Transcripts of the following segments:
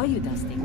are you, Dusty?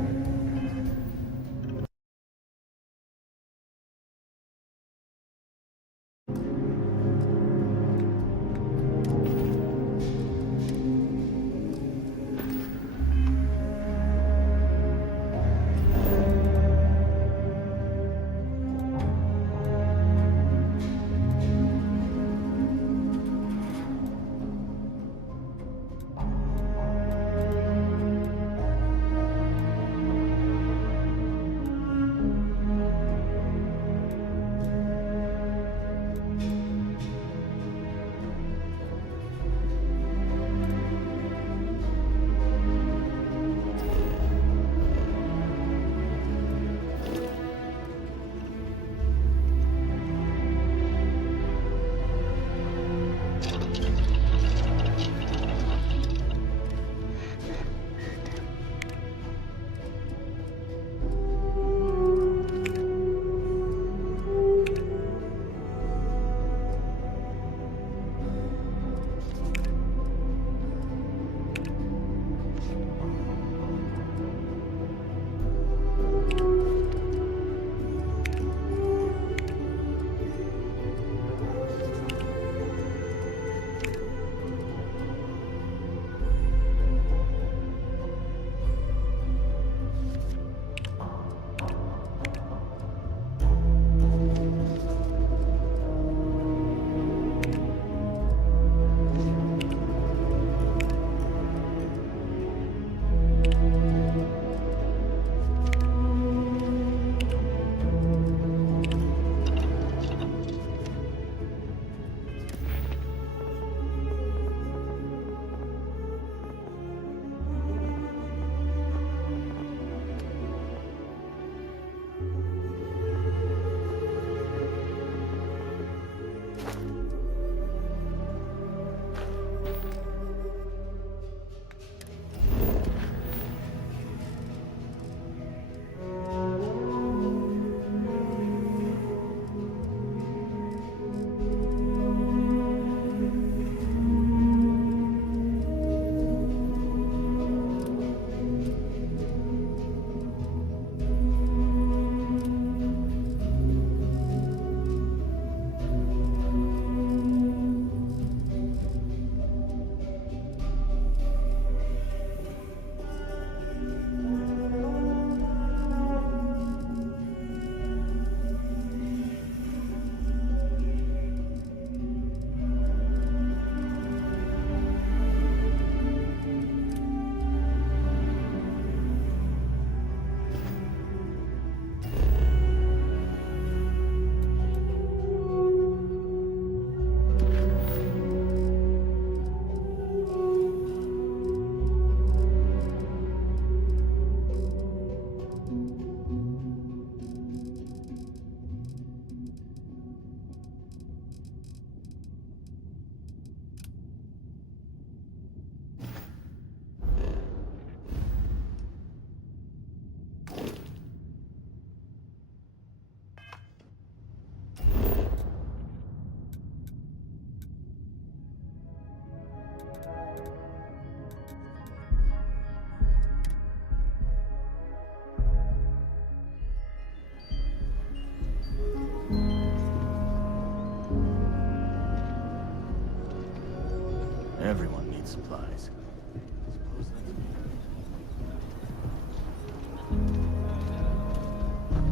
Everyone needs supplies.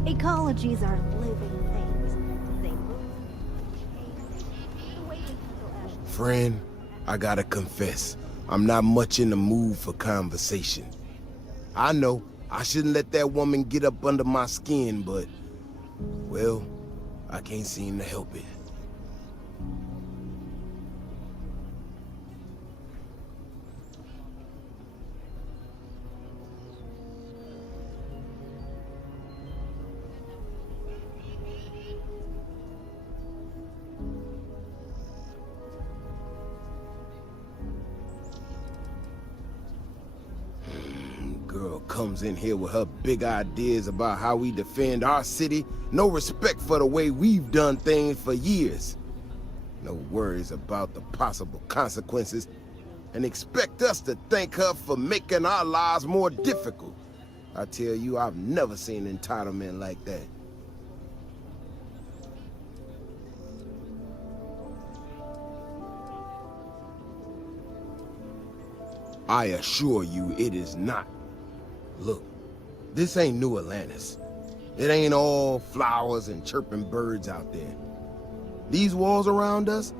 Ecologies are living things. They move, change. Friend, I gotta confess, I'm not much in the mood for conversation. I know, I shouldn't let that woman get up under my skin, but, well, I can't seem to help it. Girl comes in here with her big ideas about how we defend our city. No respect for the way we've done things for years. No worries about the possible consequences. And expect us to thank her for making our lives more difficult. I tell you, I've never seen entitlement like that. I assure you it is not. Look, this ain't New Atlantis. It ain't all flowers and chirping birds out there. These walls around us,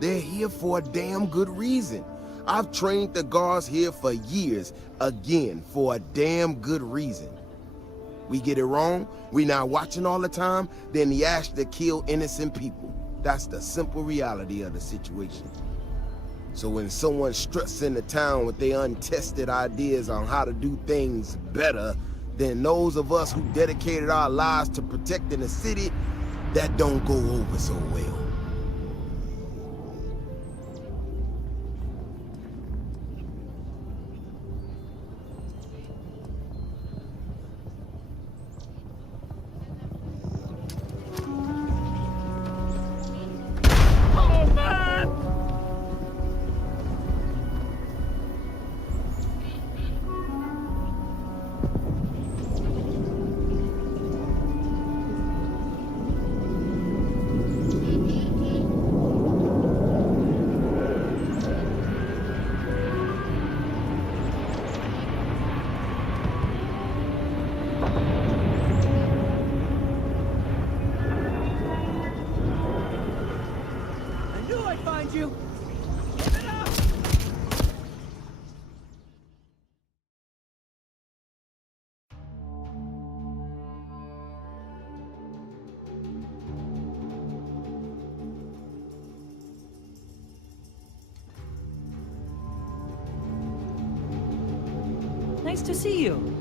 they're here for a damn good reason. I've trained the guards here for years, again, for a damn good reason. We get it wrong, we not watching all the time, then the ash to kill innocent people. That's the simple reality of the situation. So when someone struts into town with their untested ideas on how to do things better than those of us who dedicated our lives to protecting the city, that don't go over so well. Nice to see you.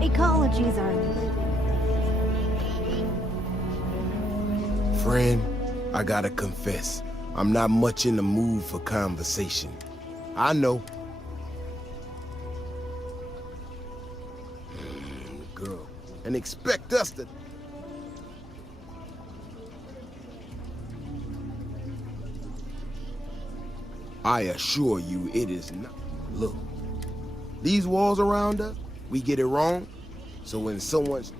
Ecologies are living. Friend, I gotta confess, I'm not much in the mood for conversation. I know. Girl, and expect us to... I assure you it is not. Look, these walls around us, we get it wrong, so when someone's...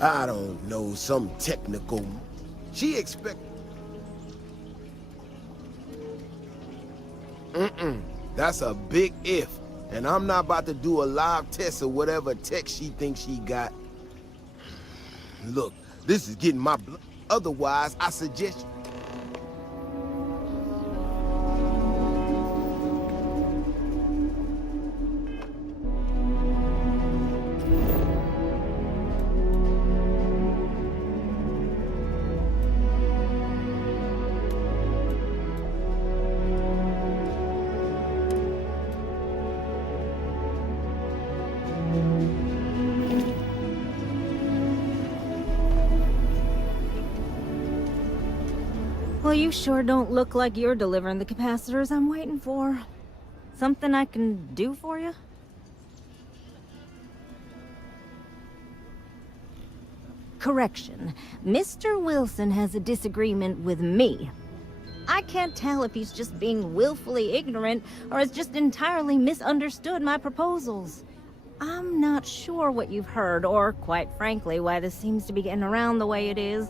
I don't know, some technical... She expect... That's a big if, and I'm not about to do a live test of whatever tech she thinks she got. Look, this is getting my blood. Otherwise, I suggest you... Well, you sure don't look like you're delivering the capacitors I'm waiting for. Something I can do for you? Correction. Mr. Wilson has a disagreement with me. I can't tell if he's just being willfully ignorant or has just entirely misunderstood my proposals. I'm not sure what you've heard, or quite frankly, why this seems to be getting around the way it is.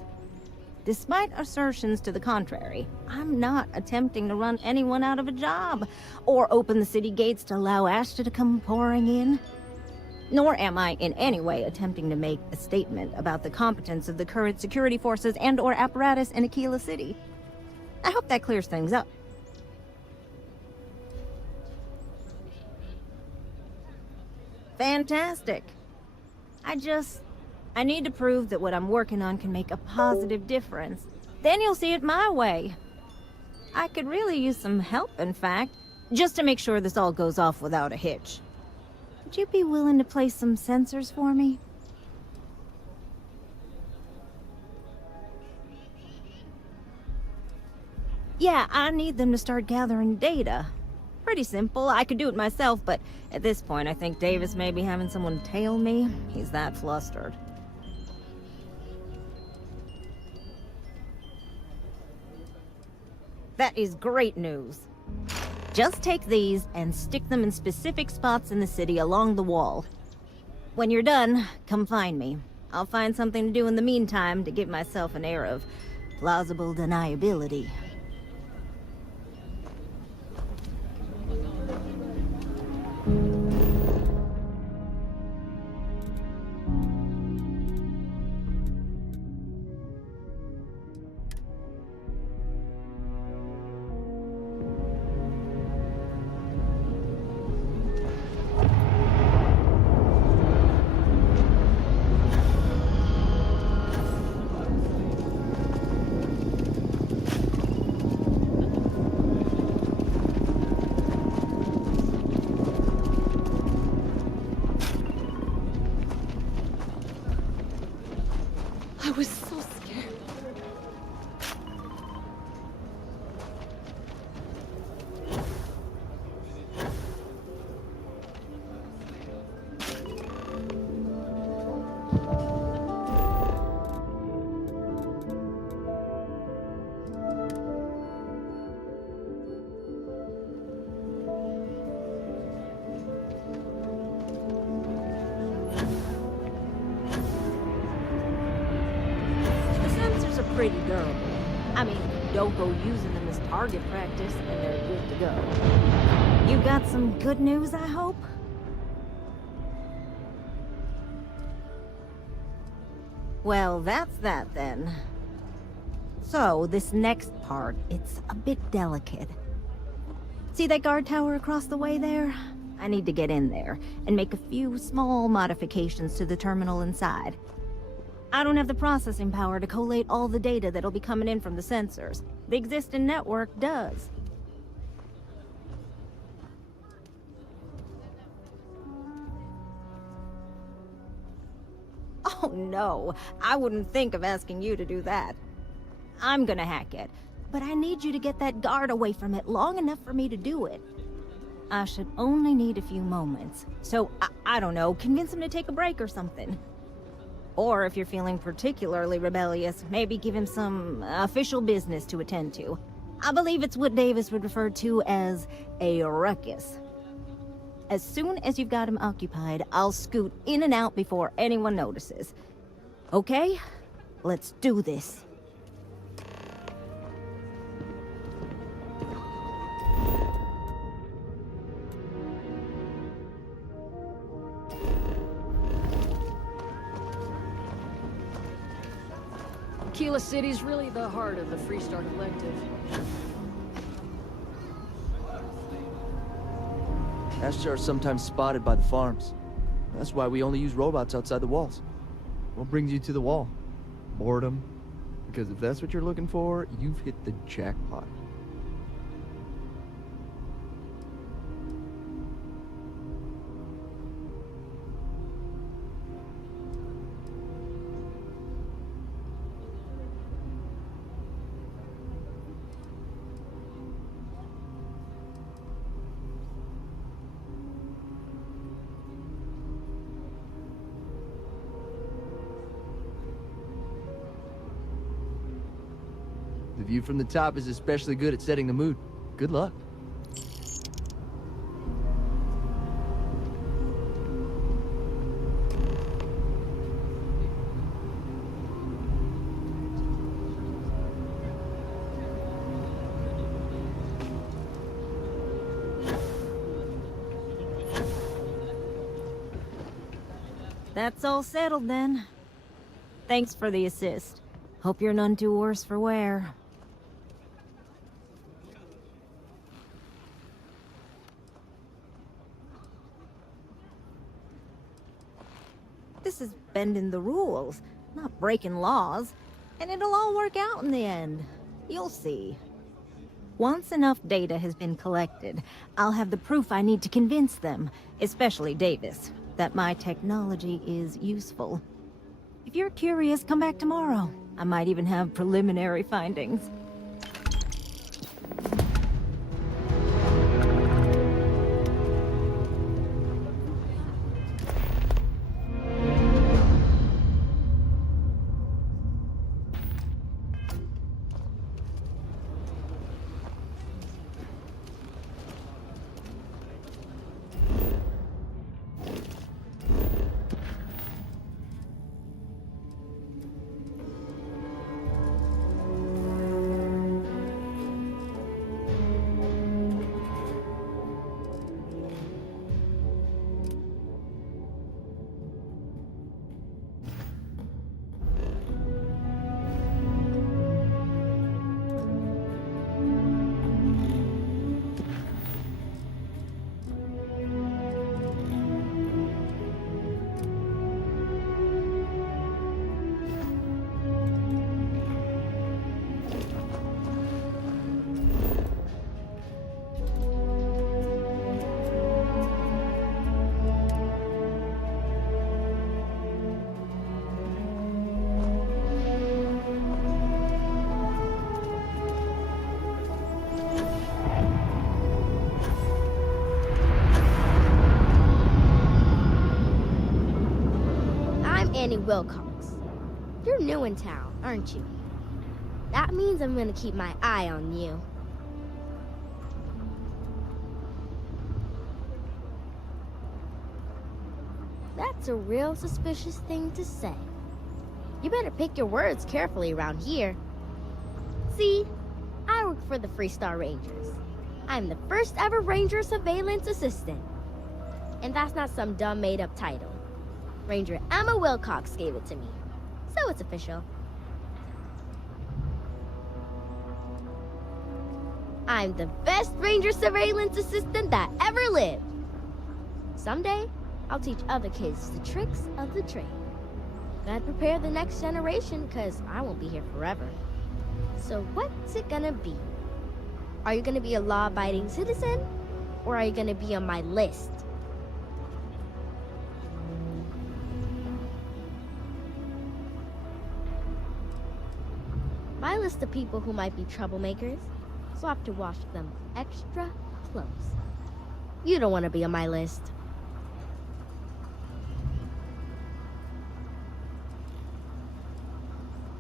Despite assertions to the contrary, I'm not attempting to run anyone out of a job, or open the city gates to allow Ashta to come pouring in. Nor am I in any way attempting to make a statement about the competence of the current security forces and/or apparatus in Aquila City. I hope that clears things up. Fantastic. I need to prove that what I'm working on can make a positive difference. Then you'll see it my way. I could really use some help, in fact, just to make sure this all goes off without a hitch. Would you be willing to place some sensors for me? Yeah, I need them to start gathering data. Pretty simple. I could do it myself, but at this point I think Davis may be having someone tail me. He's that flustered. That is great news. Just take these and stick them in specific spots in the city along the wall. When you're done, come find me. I'll find something to do in the meantime to give myself an air of plausible deniability. I was so scared. Pretty durable. I mean, don't go using them as target practice and they're good to go. You got some good news, I hope? Well, that's that then. So, this next part, it's a bit delicate. See that guard tower across the way there? I need to get in there and make a few small modifications to the terminal inside. I don't have the processing power to collate all the data that'll be coming in from the sensors. The existing network does. Oh no, I wouldn't think of asking you to do that. I'm gonna hack it, but I need you to get that guard away from it long enough for me to do it. I should only need a few moments. So, I don't know, convince him to take a break or something. Or if you're feeling particularly rebellious, maybe give him some official business to attend to. I believe it's what Davis would refer to as a ruckus. As soon as you've got him occupied, I'll scoot in and out before anyone notices. Okay? Let's do this. Aquila City's really the heart of the Freestar Collective. Ashtar are sometimes spotted by the farms. That's why we only use robots outside the walls. What brings you to the wall? Boredom? Because if that's what you're looking for, you've hit the jackpot. The view from the top is especially good at setting the mood. Good luck. That's all settled then. Thanks for the assist. Hope you're none too worse for wear. This is bending the rules, not breaking laws. And it'll all work out in the end. You'll see. Once enough data has been collected, I'll have the proof I need to convince them, especially Davis, that my technology is useful. If you're curious, come back tomorrow. I might even have preliminary findings. Annie Wilcox. You're new in town, aren't you? That means I'm gonna keep my eye on you. That's a real suspicious thing to say. You better pick your words carefully around here. See, I work for the Freestar Rangers. I'm the first ever Ranger Surveillance Assistant. And that's not some dumb made-up title. Ranger Emma Wilcox gave it to me, so it's official. I'm the best Ranger Surveillance Assistant that ever lived. Someday, I'll teach other kids the tricks of the trade. Gotta prepare the next generation, cause I won't be here forever. So what's it gonna be? Are you gonna be a law-abiding citizen, or are you gonna be on my list? My list of people who might be troublemakers, so I have to watch them extra close. You don't want to be on my list.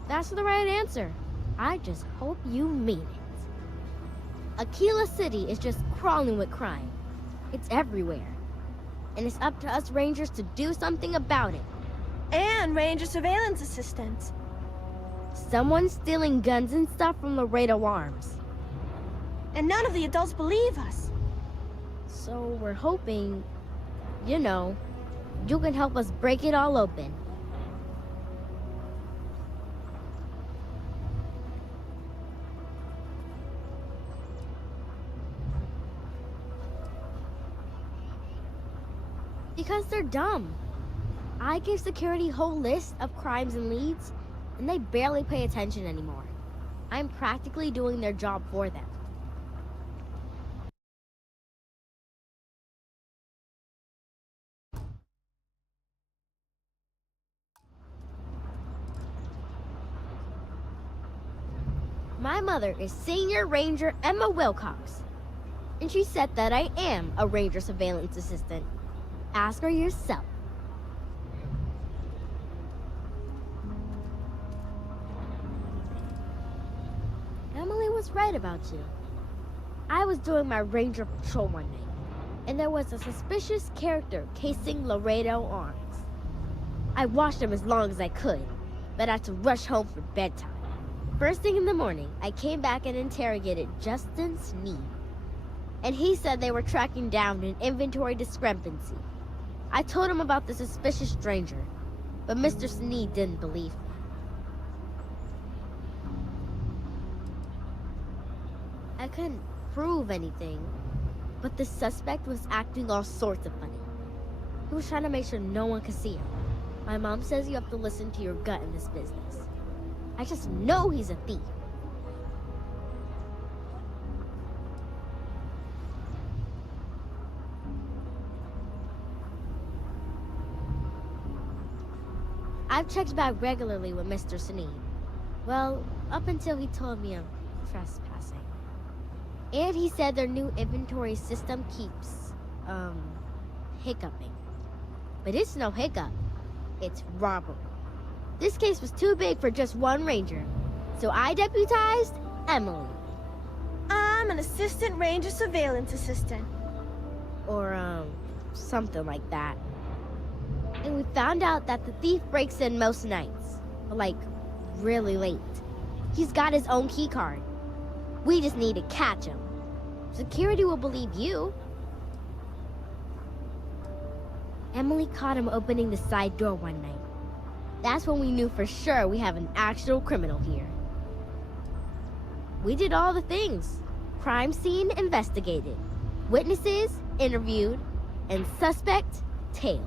That's the right answer. I just hope you mean it. Aquila City is just crawling with crime. It's everywhere. And it's up to us Rangers to do something about it. And Ranger Surveillance Assistants. Someone's stealing guns and stuff from Laredo Arms. And none of the adults believe us. So we're hoping, you know, you can help us break it all open. Because they're dumb. I gave security a whole list of crimes and leads, and they barely pay attention anymore. I'm practically doing their job for them. My mother is Senior Ranger Emma Wilcox, and she said that I am a Ranger Surveillance Assistant. Ask her yourself. Emily was right about you. I was doing my Ranger patrol one night, and there was a suspicious character casing Laredo Arms. I watched him as long as I could, but I had to rush home for bedtime. First thing in the morning, I came back and interrogated Justin Sneed, and he said they were tracking down an inventory discrepancy. I told him about the suspicious stranger, but Mr. Sneed didn't believe me. I couldn't prove anything, but the suspect was acting all sorts of funny. He was trying to make sure no one could see him. My mom says you have to listen to your gut in this business. I just know he's a thief. I've checked back regularly with Mr. Sneed. Well, up until he told me I'm trespassing. And he said their new inventory system keeps, hiccuping. But it's no hiccup. It's robbery. This case was too big for just one ranger, so I deputized Emily. I'm an assistant ranger surveillance assistant. Or, something like that. And we found out that the thief breaks in most nights, but like, really late. He's got his own key card. We just need to catch him. Security will believe you. Emily caught him opening the side door one night. That's when we knew for sure we have an actual criminal here. We did all the things. Crime scene investigated. Witnesses interviewed. And suspect tailed.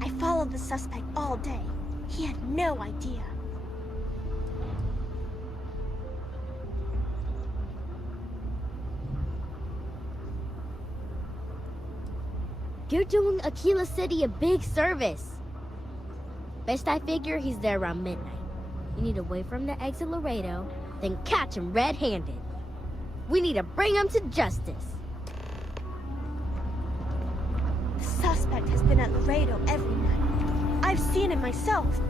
I followed the suspect all day. He had no idea. You're doing Aquila City a big service. Best I figure he's there around midnight. You need to wait for him to exit Laredo, then catch him red-handed. We need to bring him to justice. The suspect has been at Laredo every night. I've seen it myself.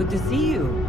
Good to see you.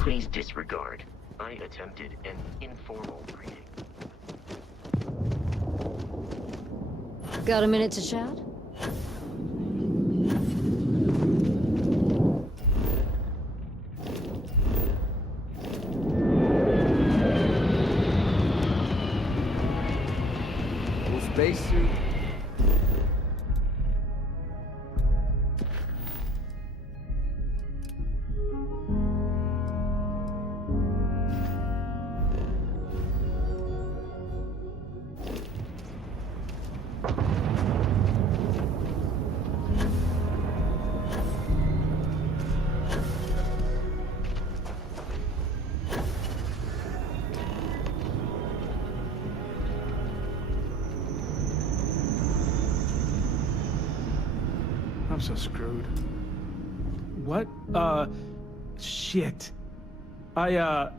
Please disregard. I attempted an informal greeting. Got a minute to chat? Full spacesuit. I'm so screwed. What? Shit. Yeah?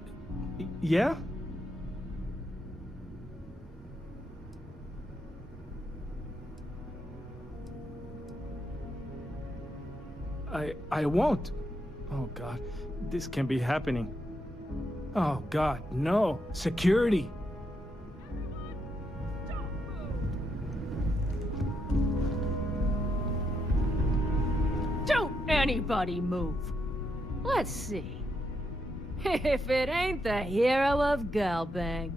I won't. Oh, God. This can't be happening. Oh, God, no. Security. Don't anybody move. Let's see. If it ain't the hero of Galbank.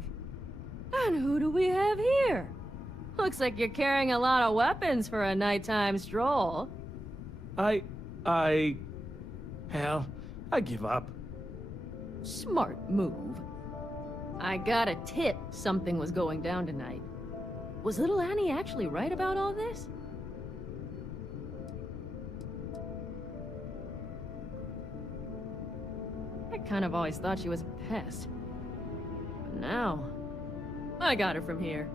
And who do we have here? Looks like you're carrying a lot of weapons for a nighttime stroll. Hell, I give up. Smart move. I got a tip something was going down tonight. Was little Annie actually right about all this? I kind of always thought she was a pest. But now, I got her from here.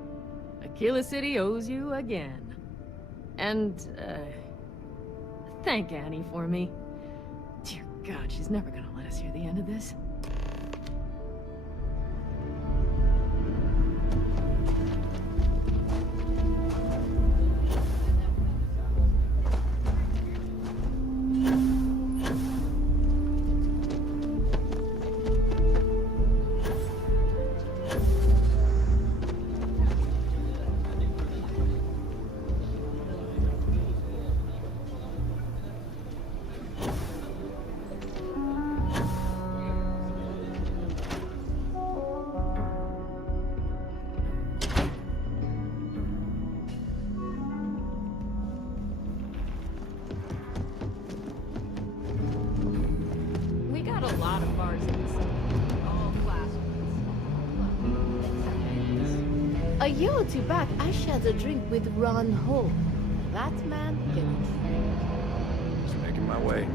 Aquila City owes you again. And, thank Annie for me. Dear God, she's never gonna let us hear the end of this. a lot of bars in the city. All classmates. A year or two back, I shared a drink with Ron Ho. That man can... Just making my way.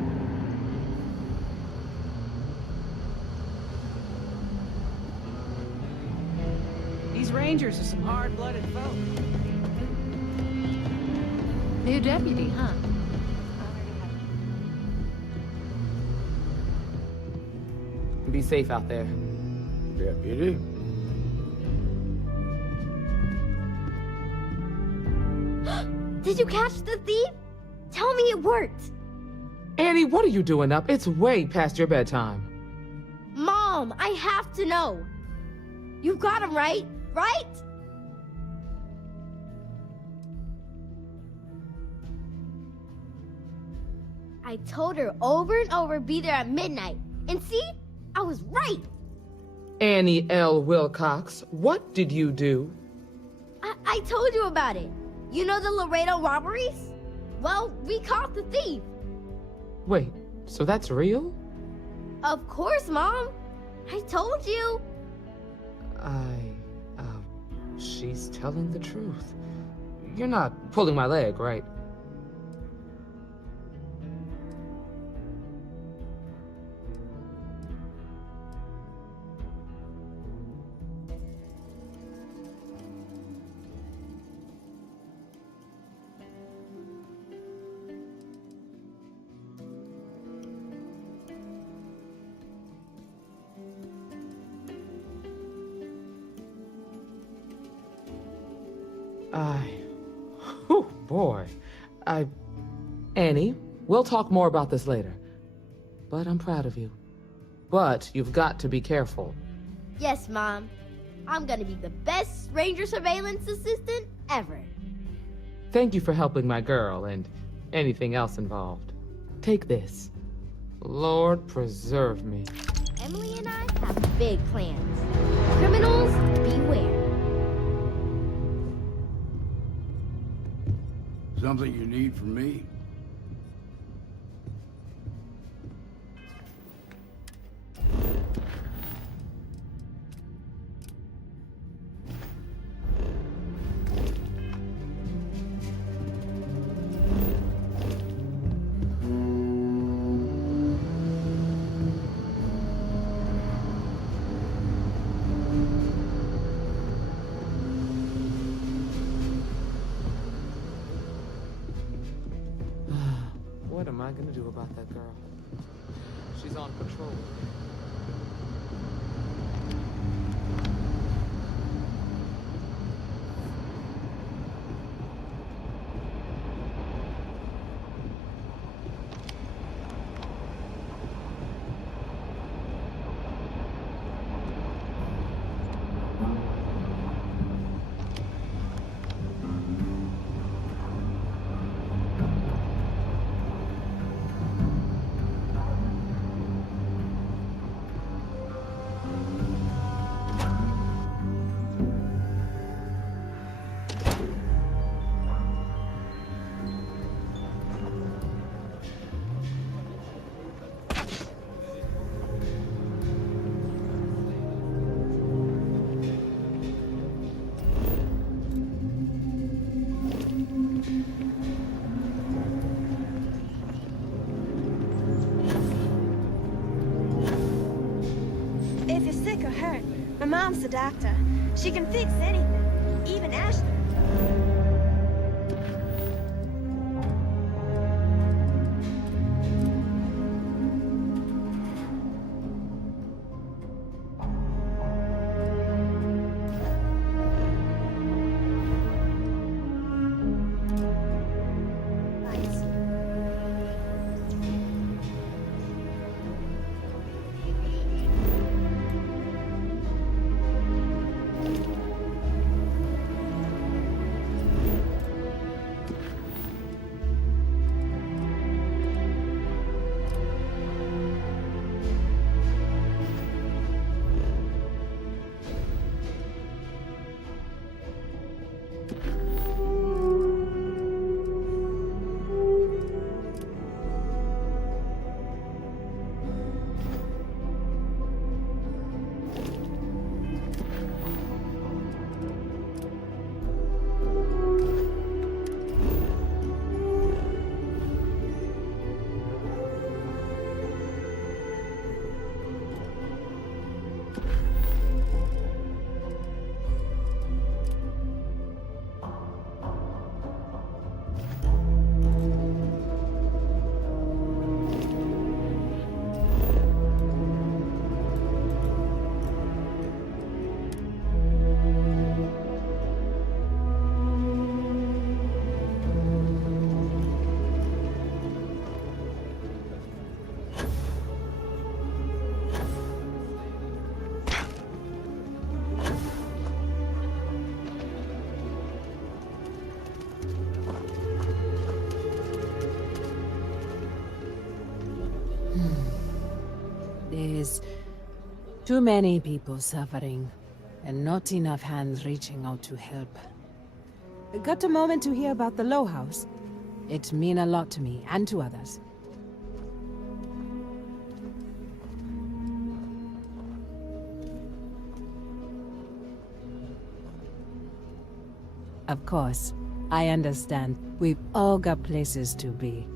These Rangers are some hard-blooded folk. New deputy, huh? Be safe out there. Deputy? Did you catch the thief? Tell me it worked. Annie, what are you doing up? It's way past your bedtime. Mom, I have to know. You got him right? Right? I told her over and over be there at midnight. And see? I was right. Annie L. Wilcox, what did you do? I told you about it. You know the Laredo robberies? Well, we caught the thief. Wait, so that's real? Of course, Mom. I told you. She's telling the truth. You're not pulling my leg, right? Oh boy. Annie, we'll talk more about this later. But I'm proud of you. But you've got to be careful. Yes, Mom. I'm gonna be the best Ranger surveillance assistant ever. Thank you for helping my girl and anything else involved. Take this. Lord preserve me. Emily and I have big plans. Criminals, beware. Something you need from me? What am I gonna do about that girl? She's on patrol. If you're sick or hurt, my mom's the doctor. She can fix anything, even Ashley. There's too many people suffering, and not enough hands reaching out to help. Got a moment to hear about the Low House? It mean a lot to me, and to others. Of course, I understand. We've all got places to be.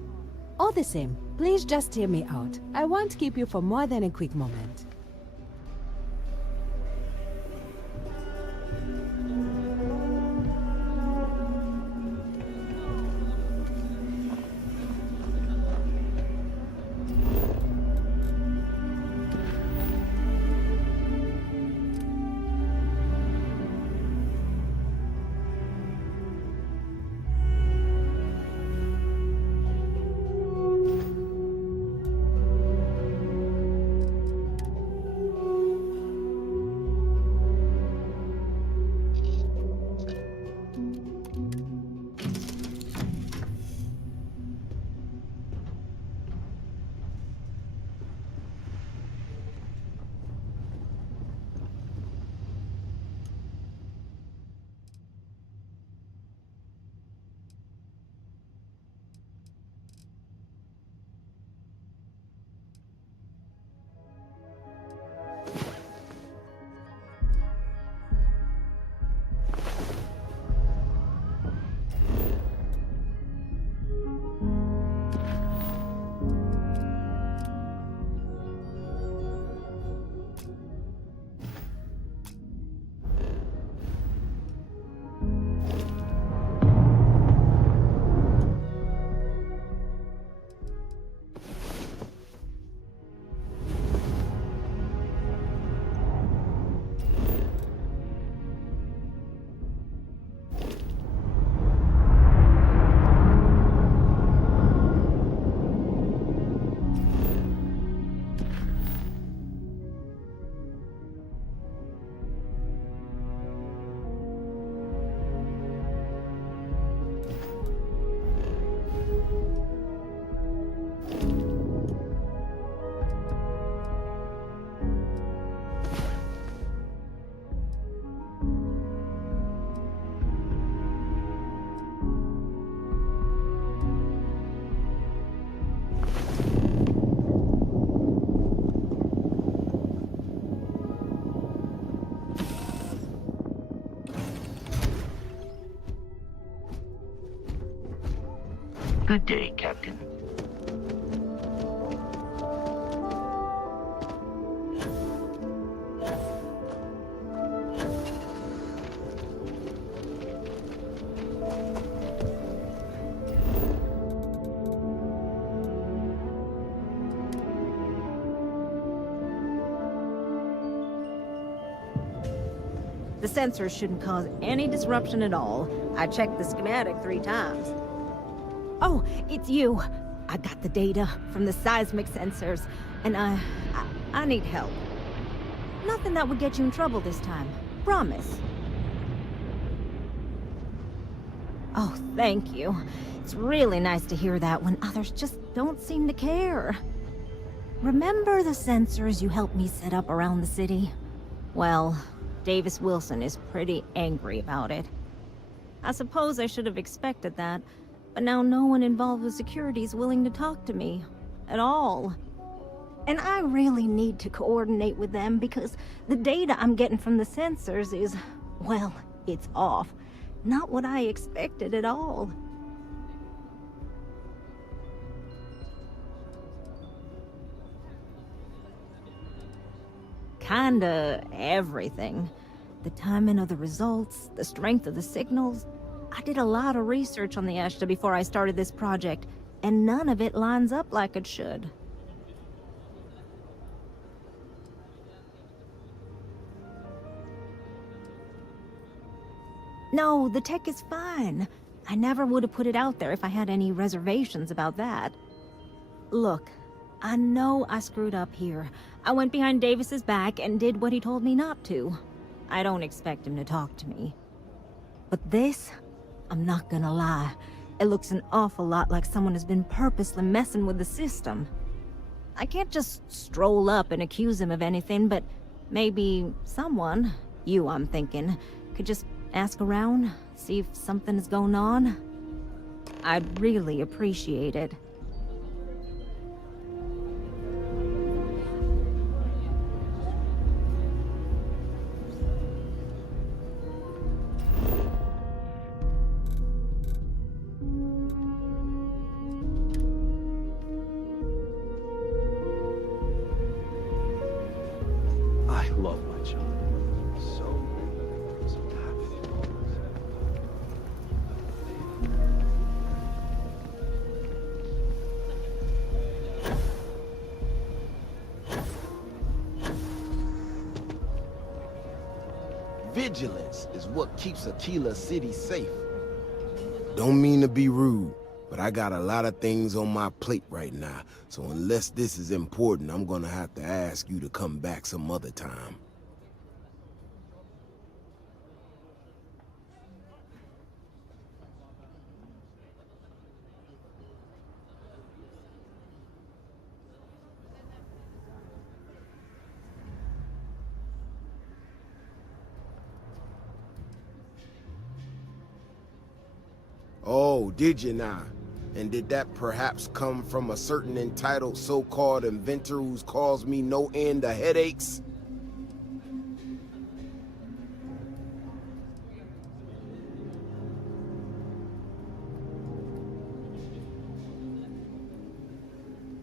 All the same, please just hear me out. I won't keep you for more than a quick moment. Good day, Captain. The sensors shouldn't cause any disruption at all. I checked the schematic 3 times. Oh, it's you. I got the data from the seismic sensors, and I need help. Nothing that would get you in trouble this time. Promise. Oh, thank you. It's really nice to hear that when others just don't seem to care. Remember the sensors you helped me set up around the city? Well, Davis Wilson is pretty angry about it. I suppose I should have expected that. But now no one involved with security is willing to talk to me. At all. And I really need to coordinate with them because the data I'm getting from the sensors is, well, it's off. Not what I expected at all. Kinda everything. The timing of the results, the strength of the signals. I did a lot of research on the Ashta before I started this project, and none of it lines up like it should. No, the tech is fine. I never would have put it out there if I had any reservations about that. Look, I know I screwed up here. I went behind Davis's back and did what he told me not to. I don't expect him to talk to me. But this, I'm not gonna lie, it looks an awful lot like someone has been purposely messing with the system. I can't just stroll up and accuse him of anything, but maybe someone, you I'm thinking, could just ask around, see if something's going on. I'd really appreciate it. I love my job. Vigilance is what keeps Aquila City safe. Don't mean to be rude, but I got a lot of things on my plate right now, so unless this is important, I'm gonna have to ask you to come back some other time. Oh, did you now? And did that perhaps come from a certain entitled so-called inventor who's caused me no end of headaches?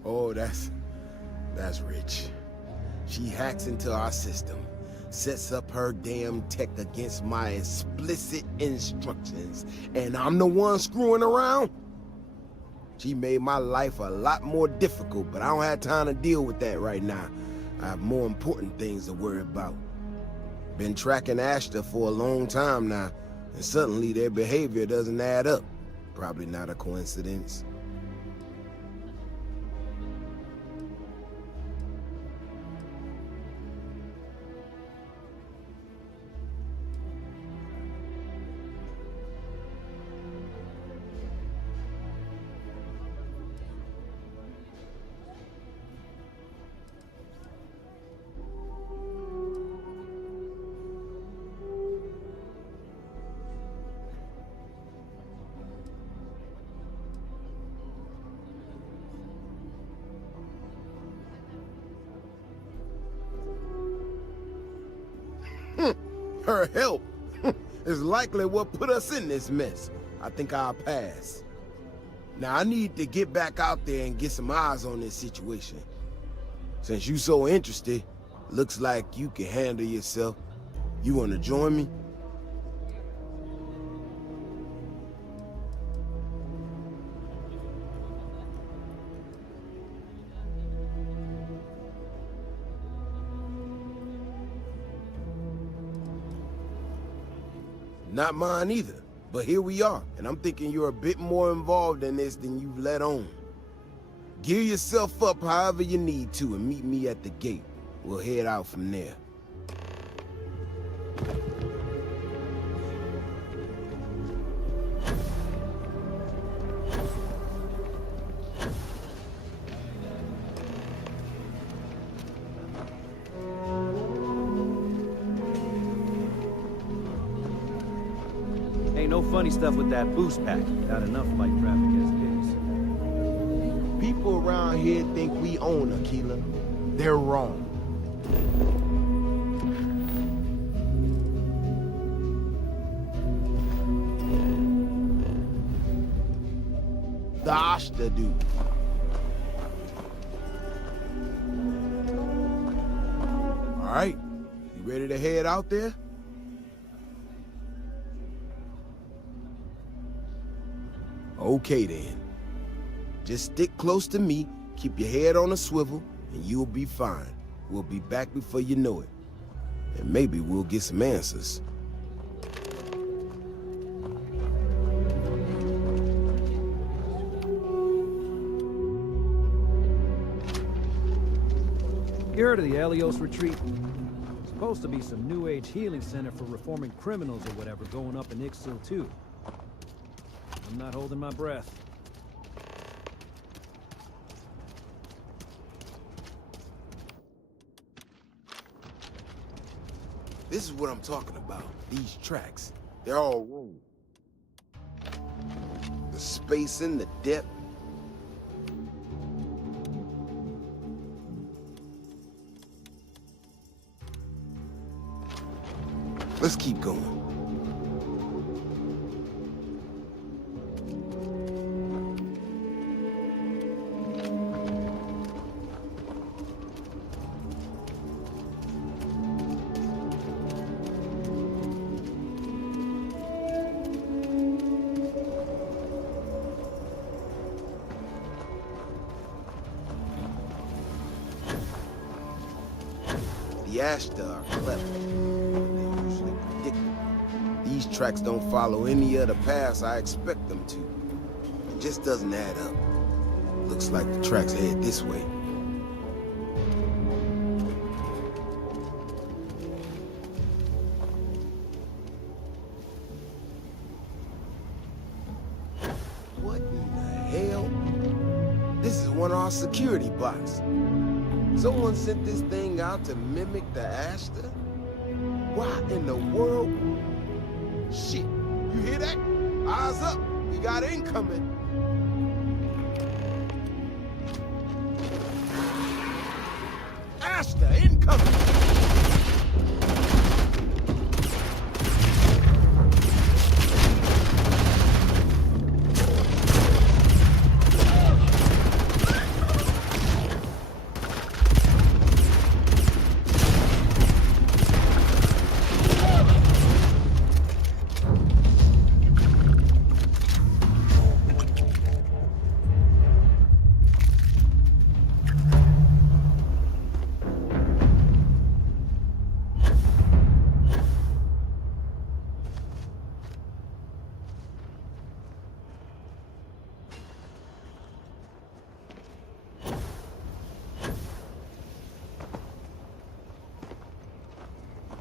Oh, that's rich. She hacks into our system, sets up her damn tech against my explicit instructions, and I'm the one screwing around? She made my life a lot more difficult, but I don't have time to deal with that right now. I have more important things to worry about. Been tracking Ashta for a long time now, and suddenly their behavior doesn't add up. Probably not a coincidence. Her help is likely what put us in this mess. I think I'll pass. Now I need to get back out there and get some eyes on this situation. Since you so interested, looks like you can handle yourself. You wanna join me? Not mine either, but here we are, and I'm thinking you're a bit more involved in this than you've let on. Gear yourself up however you need to and meet me at the gate. We'll head out from there. Ain't no funny stuff with that boost pack. Got enough light traffic as it is. People around here think we own Aquila. They're wrong. The Ashta do. All right, you ready to head out there? Okay then. Just stick close to me, keep your head on a swivel, and you'll be fine. We'll be back before you know it. And maybe we'll get some answers. You heard of the Helios retreat? Supposed to be some new age healing center for reforming criminals or whatever going up in Ixil too. I'm not holding my breath. This is what I'm talking about. These tracks. They're all wrong. The spacing, the depth. Let's keep going. The Ashta are clever. They're usually predictable. These tracks don't follow any other paths I expect them to. It just doesn't add up. Looks like the tracks head this way. What in the hell? This is one of our security bots. Someone sent this thing out to mimic the Ashta? Why in the world? Shit, you hear that? Eyes up, we got incoming. Ashta incoming!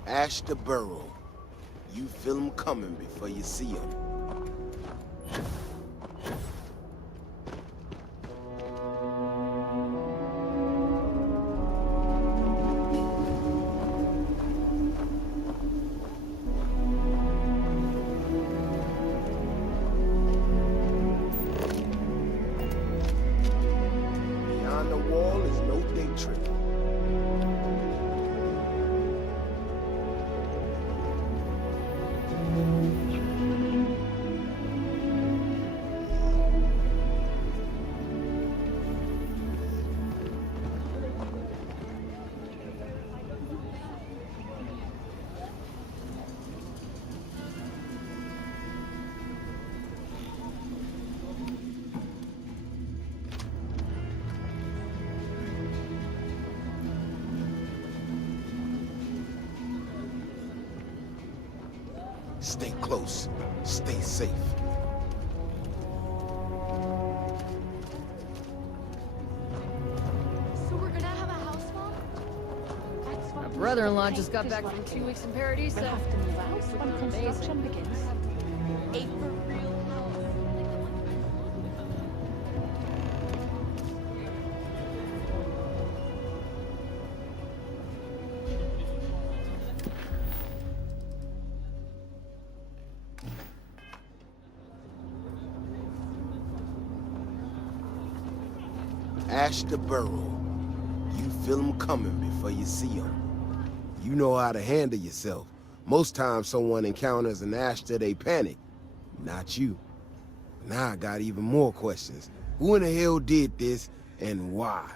Ashta Burrow. You feel them coming before you see them. Beyond the wall is no day trip. Stay close. Stay safe. So we're gonna have a house mom? My brother-in-law just got back from 2 weeks in Paradise, so have to move out when construction begins. A for real house. Ashta Burrow. You feel them coming before you see them. You know how to handle yourself. Most times someone encounters an Ashta, they panic. Not you. Now I got even more questions. Who in the hell did this, and why?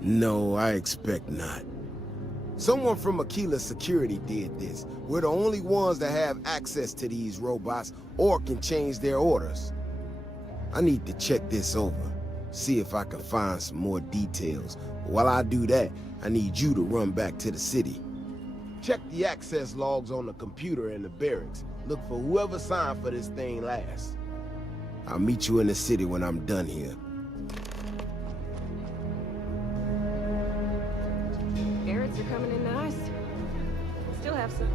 No, I expect not. Someone from Aquila Security did this. We're the only ones that have access to these robots or can change their orders. I need to check this over, see if I can find some more details. But while I do that, I need you to run back to the city. Check the access logs on the computer in the barracks. Look for whoever signed for this thing last. I'll meet you in the city when I'm done here. Carrots are coming in nice. still have some.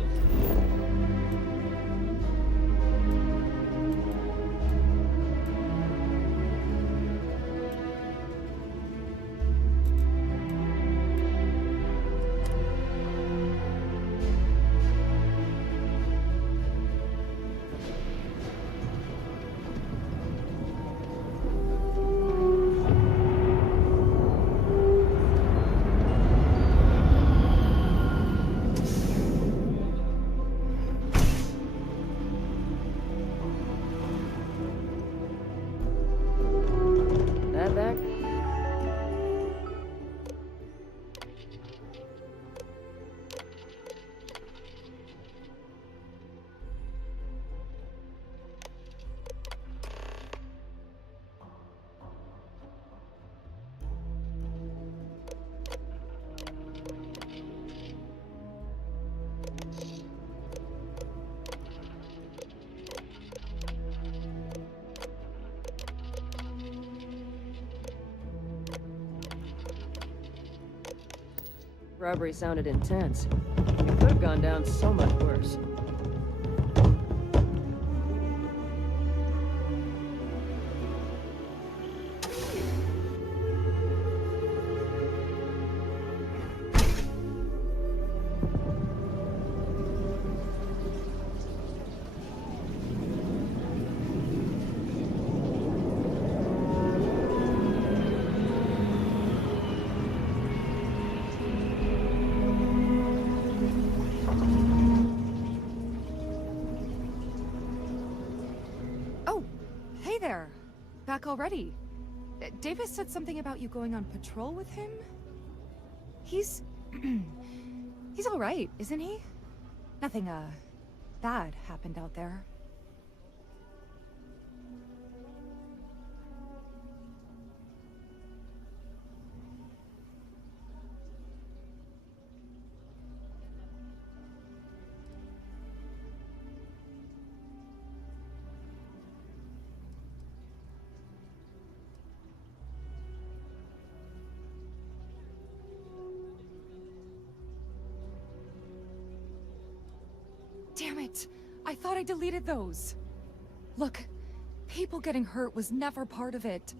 Robbery sounded intense. It could have gone down so much worse. Back already. Davis said something about you going on patrol with him? He's... he's alright, isn't he? Nothing, bad happened out there. Damn it! I thought I deleted those! Look, people getting hurt was never part of it.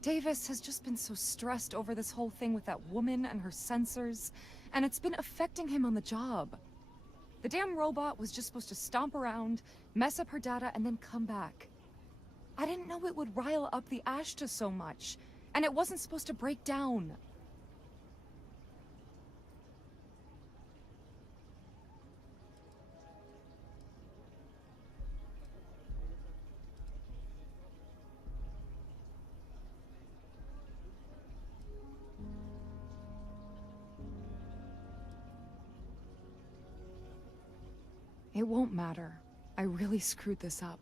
Davis has just been so stressed over this whole thing with that woman and her sensors, and it's been affecting him on the job. The damn robot was just supposed to stomp around, mess up her data, and then come back. I didn't know it would rile up the Ashta so much, and it wasn't supposed to break down. It won't matter. I really screwed this up.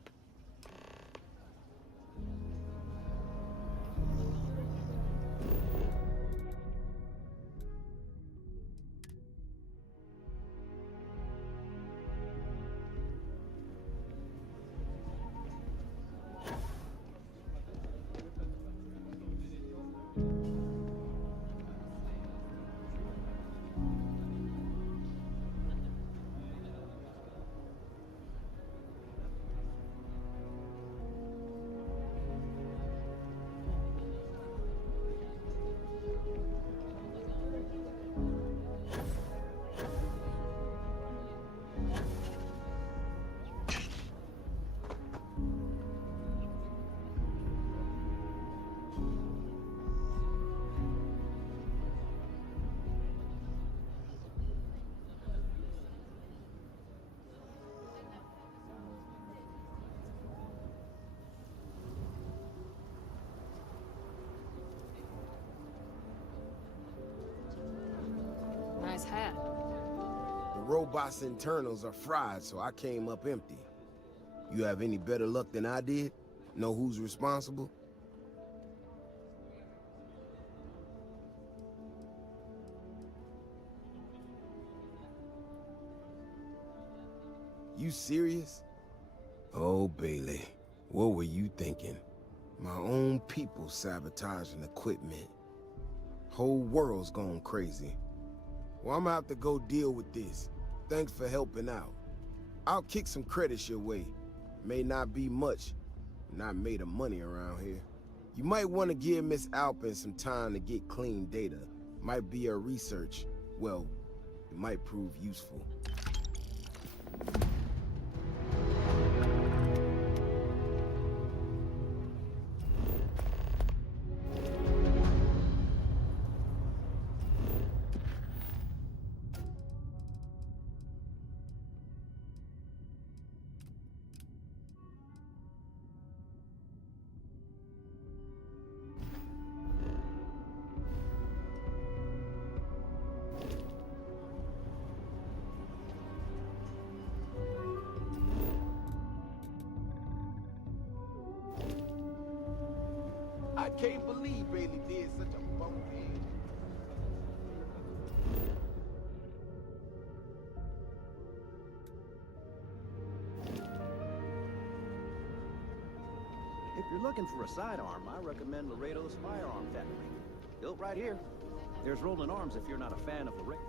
Nice hat. The robot's internals are fried, so I came up empty. You have any better luck than I did? Know who's responsible? You serious? Oh, Bailey, what were you thinking? My own people sabotaging equipment. Whole world's gone crazy. Well, I'm gonna have to go deal with this. Thanks for helping out. I'll kick some credits your way. May not be much. Not made of money around here. You might want to give Miss Alpin some time to get clean data. Might be her research. Well, it might prove useful. I can't believe Bailey did such a bum thing. If you're looking for a sidearm, I recommend Laredo's Firearm Factory. Built right here. There's rolling arms if you're not a fan of Laredo.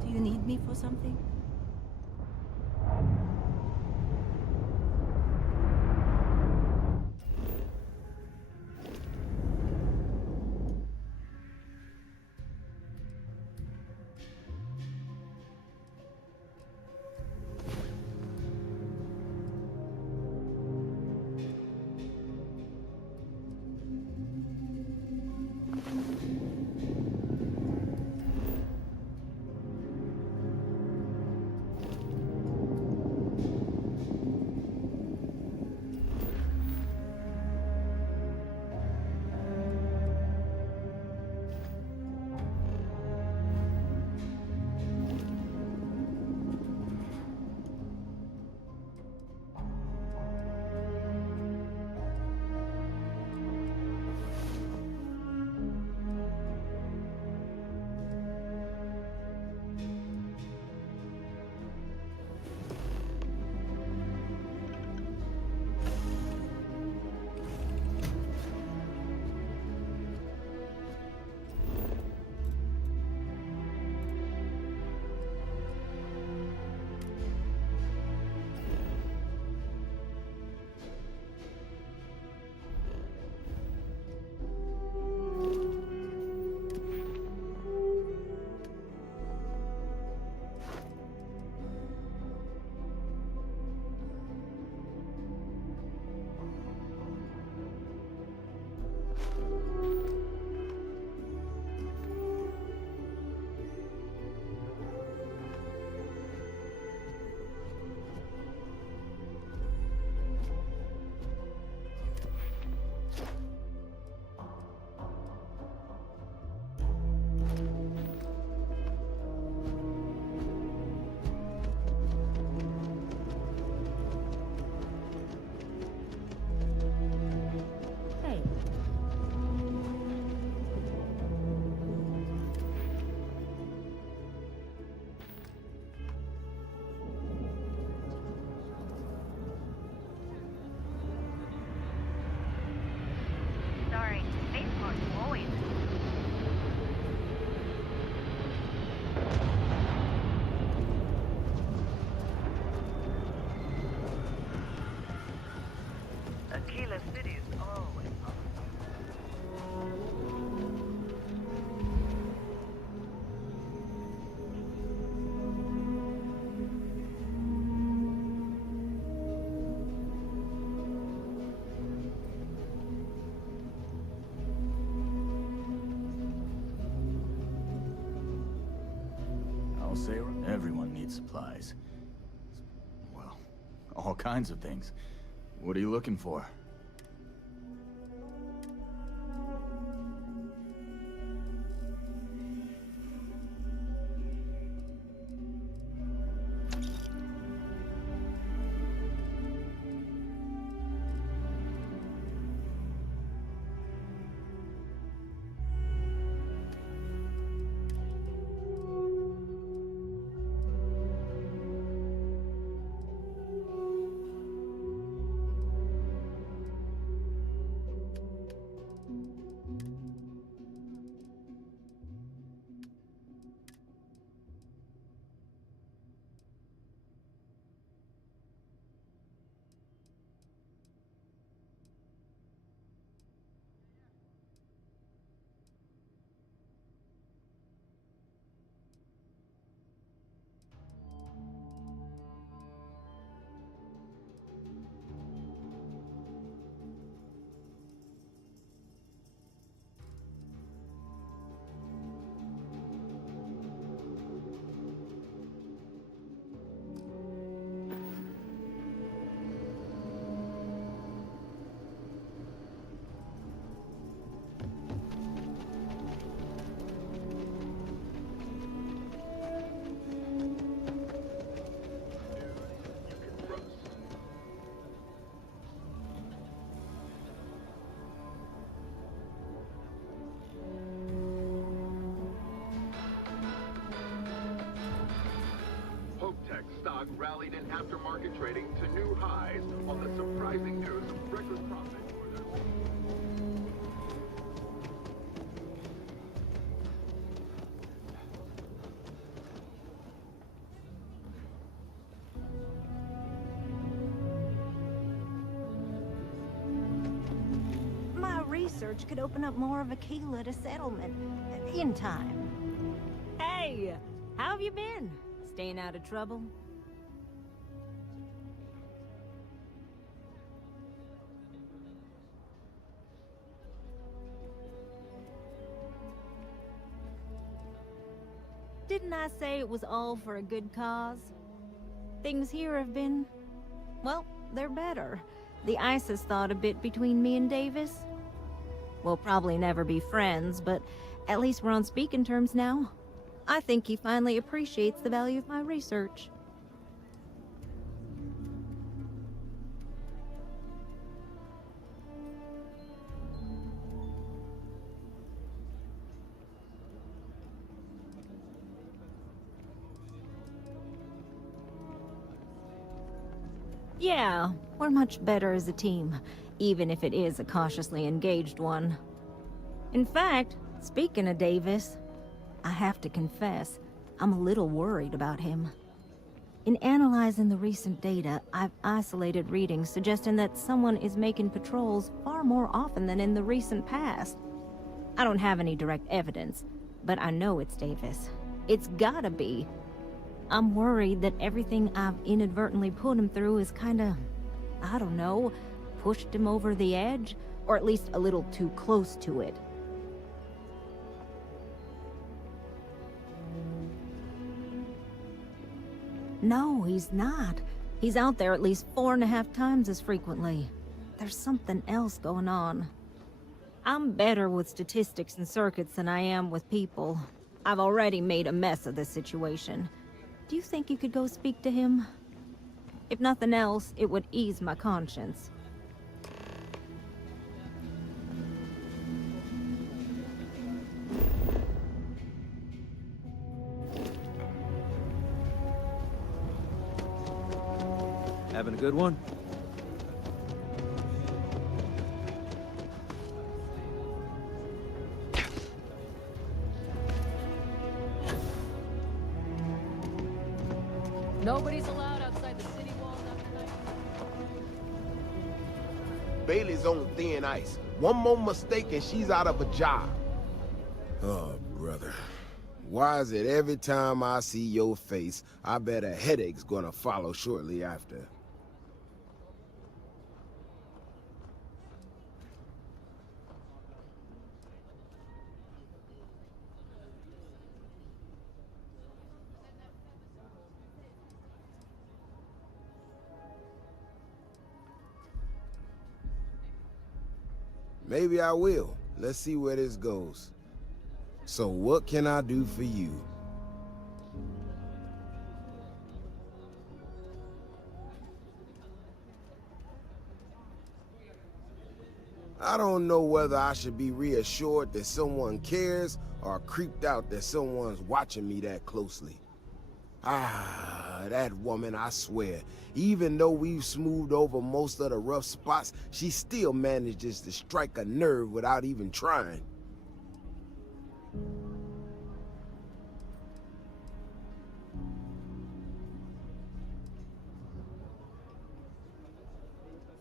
Do you need me for something? The city's always on. I'll say everyone needs supplies. Well, all kinds of things. What are you looking for? Stock rallied in aftermarket trading to new highs on the surprising news of record profit. My research could open up more of Aquila to settlement in time. Hey, how have you been? Staying out of trouble? Didn't I say it was all for a good cause? Things here have been... well, they're better. The ice has thawed a bit between me and Davis. We'll probably never be friends, but at least we're on speaking terms now. I think he finally appreciates the value of my research. Yeah, we're much better as a team, even if it is a cautiously engaged one. In fact, speaking of Davis, I have to confess, I'm a little worried about him. In analyzing the recent data, I've isolated readings suggesting that someone is making patrols far more often than in the recent past. I don't have any direct evidence, but I know it's Davis. It's gotta be. I'm worried that everything I've inadvertently put him through is kinda, I don't know, pushed him over the edge, or at least a little too close to it. No, he's not. He's out there at least 4.5 times as frequently. There's something else going on. I'm better with statistics and circuits than I am with people. I've already made a mess of this situation. Do you think you could go speak to him? If nothing else, it would ease my conscience. Having a good one? Nobody's allowed outside the city walls after night. Bailey's on thin ice. One more mistake and she's out of a job. Oh, brother. Why is it every time I see your face, I bet a headache's gonna follow shortly after? Maybe I will. Let's see where this goes. So what can I do for you? I don't know whether I should be reassured that someone cares or creeped out that someone's watching me that closely. Ah, that woman, I swear. Even though we've smoothed over most of the rough spots, she still manages to strike a nerve without even trying.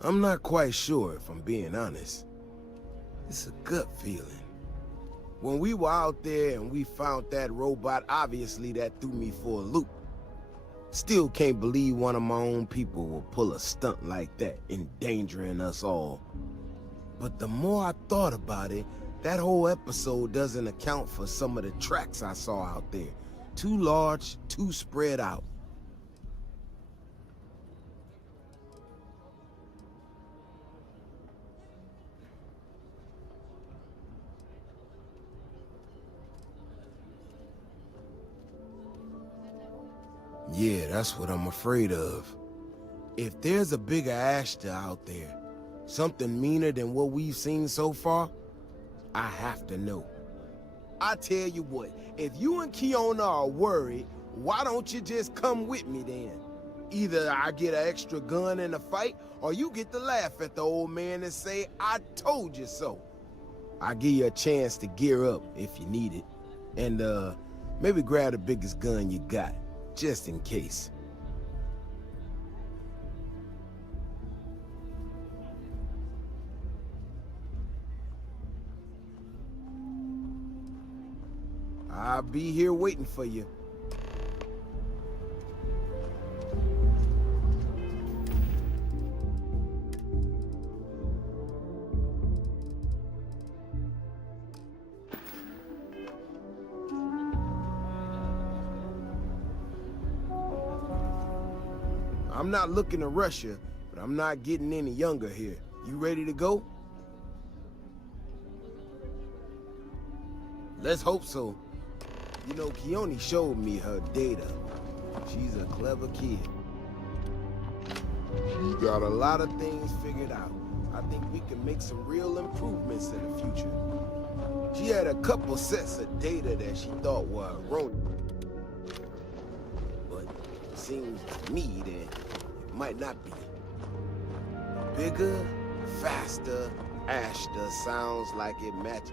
I'm not quite sure if I'm being honest. It's a gut feeling. When we were out there and we found that robot, obviously that threw me for a loop. Still can't believe one of my own people will pull a stunt like that, endangering us all. But the more I thought about it, that whole episode doesn't account for some of the tracks I saw out there. Too large, too spread out. Yeah, that's what I'm afraid of. If there's a bigger Ashta out there, something meaner than what we've seen so far, I have to know. I tell you what, if you and Kiona are worried, why don't you just come with me then? Either I get an extra gun in the fight, or you get to laugh at the old man and say, I told you so. I'll give you a chance to gear up if you need it. And maybe grab the biggest gun you got. Just in case. I'll be here waiting for you. I'm not looking to rush you, but I'm not getting any younger here. You ready to go? Let's hope so. You know, Keone showed me her data. She's a clever kid. She's got a lot of things figured out. I think we can make some real improvements in the future. She had a couple sets of data that she thought were erroneous. But it seems to me that it might not be. Bigger, faster, Ashta sounds like it matches.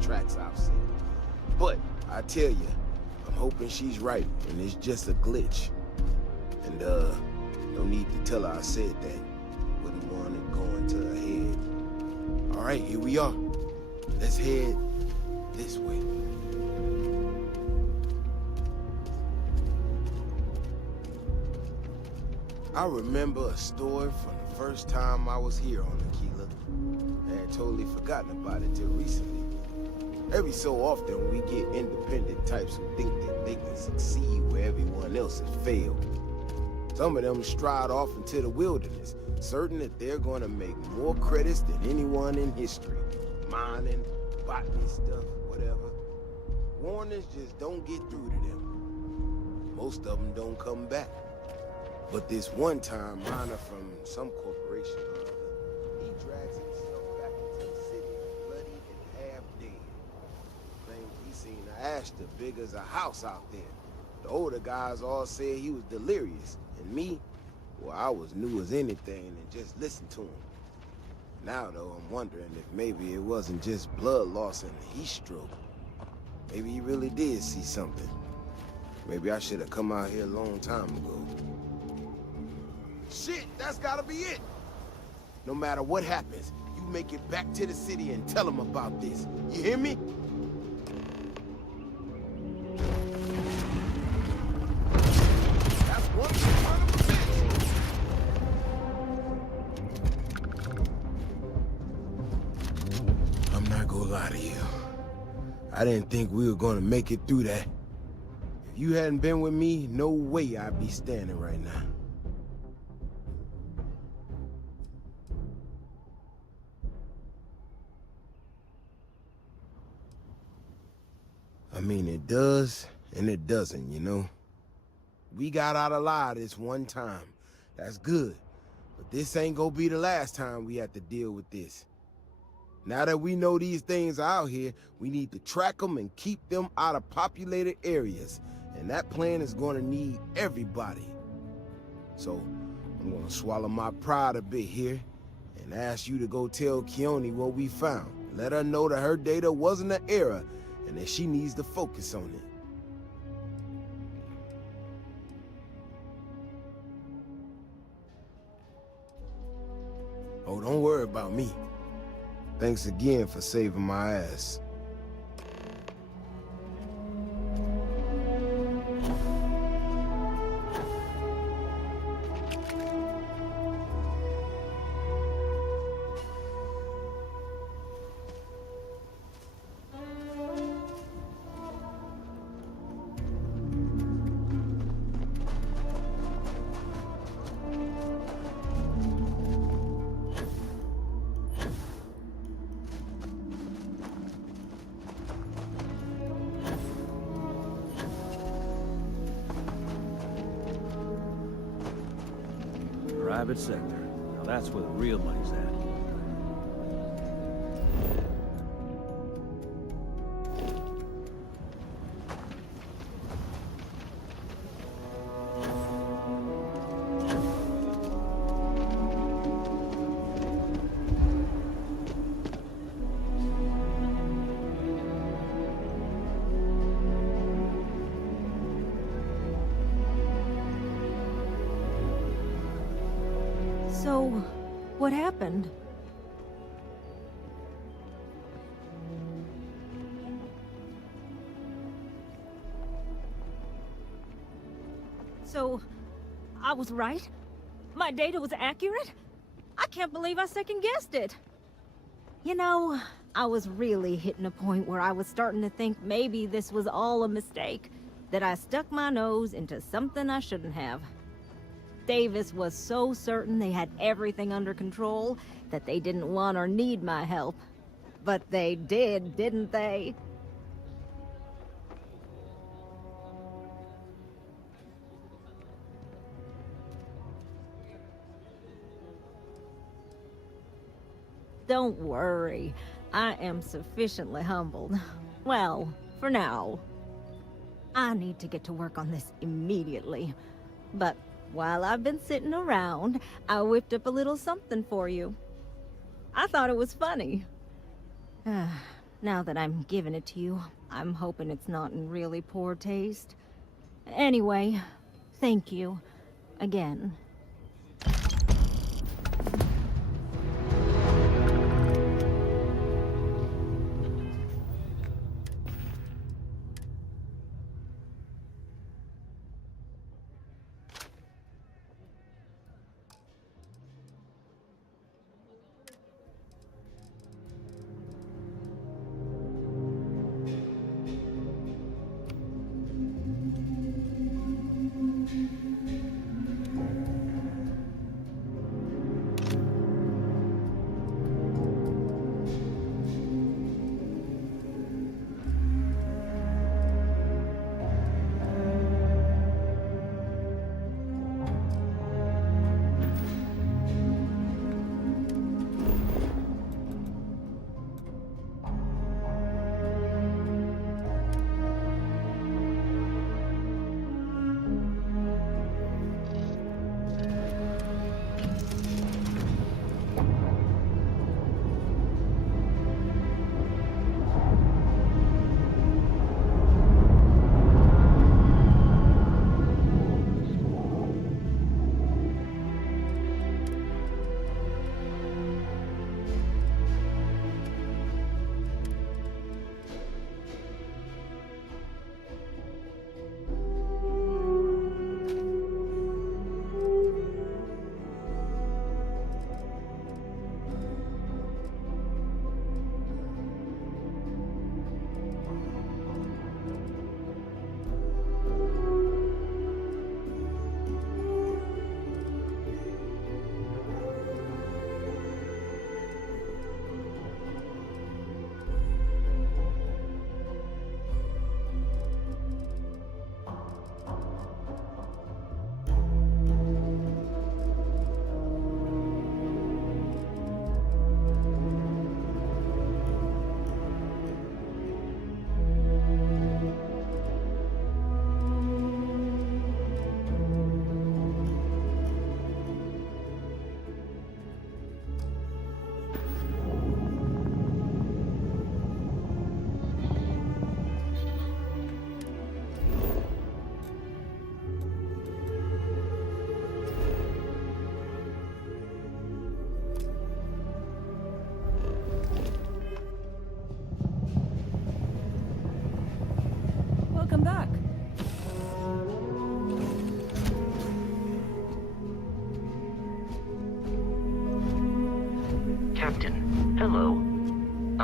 Tracks I've seen. But I tell you, I'm hoping she's right and it's just a glitch. And no need to tell her I said that. Wouldn't want it going to her head. All right, here we are. Let's head this way. I remember a story from the first time I was here on Aquila. I had totally forgotten about it till recently. Every so often, we get independent types who think that they can succeed where everyone else has failed. Some of them stride off into the wilderness, certain that they're going to make more credits than anyone in history. Mining, botany stuff, whatever. Warnings just don't get through to them. Most of them don't come back. But this one-time miner from some corporation or other, he drags himself back into the city bloody and half dead. He seen an Ashta big as a house out there. The older guys all said he was delirious, and me, Well, I was new as anything and just listened to him. Now, though, I'm wondering if maybe it wasn't just blood loss and a heat stroke. Maybe he really did see something. Maybe I should have come out here a long time ago. Shit, that's gotta be it! No matter what happens, you make it back to the city and tell them about this. You hear me? That's one son of a bitch! I'm not gonna lie to you. I didn't think we were gonna make it through that. If you hadn't been with me, no way I'd be standing right now. I mean, it does and it doesn't, you know? We got out alive this one time. That's good. But this ain't gonna be the last time we have to deal with this. Now that we know these things are out here, we need to track them and keep them out of populated areas. And that plan is gonna need everybody. So, I'm gonna swallow my pride a bit here and ask you to go tell Keone what we found. Let her know that her data wasn't an error and that she needs to focus on it. Oh, don't worry about me. Thanks again for saving my ass. Private sector. Now that's where the real money's at. So, what happened? So, I was right? My data was accurate? I can't believe I second-guessed it. You know, I was really hitting a point where I was starting to think maybe this was all a mistake, that I stuck my nose into something I shouldn't have. Davis was so certain they had everything under control that they didn't want or need my help. But they did, didn't they? Don't worry. I am sufficiently humbled. Well, for now. I need to get to work on this immediately. But while I've been sitting around, I whipped up a little something for you. I thought it was funny. Now that I'm giving it to you, I'm hoping it's not in really poor taste. Anyway, thank you. Again.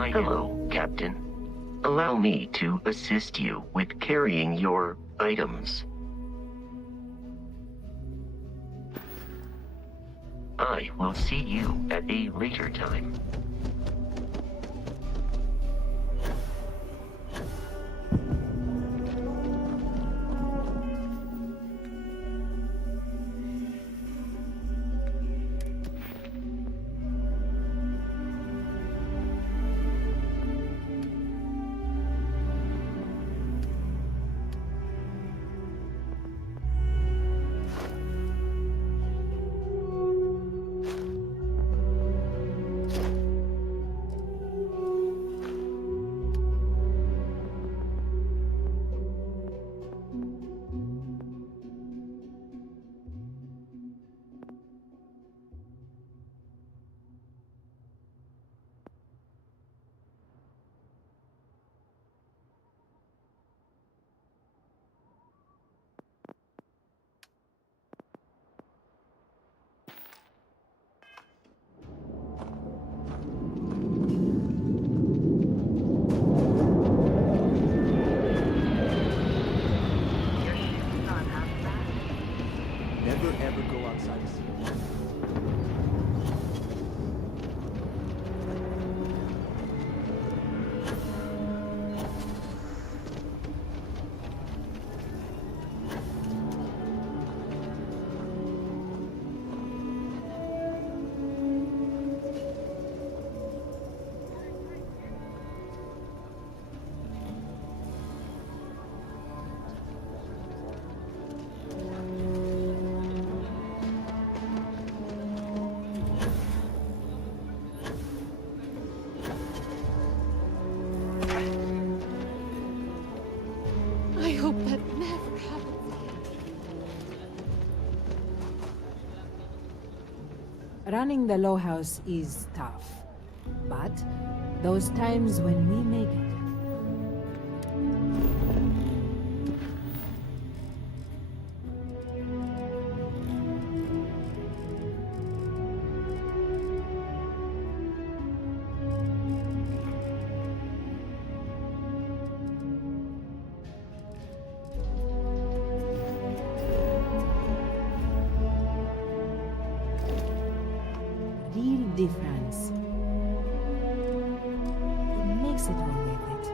Why, hello, Captain. Allow me to assist you with carrying your items. I will see you at a later time. Never ever go outside the city. I hope that never happens. Running the low house is tough, but those times when we make it. Real difference. It makes it all worth it.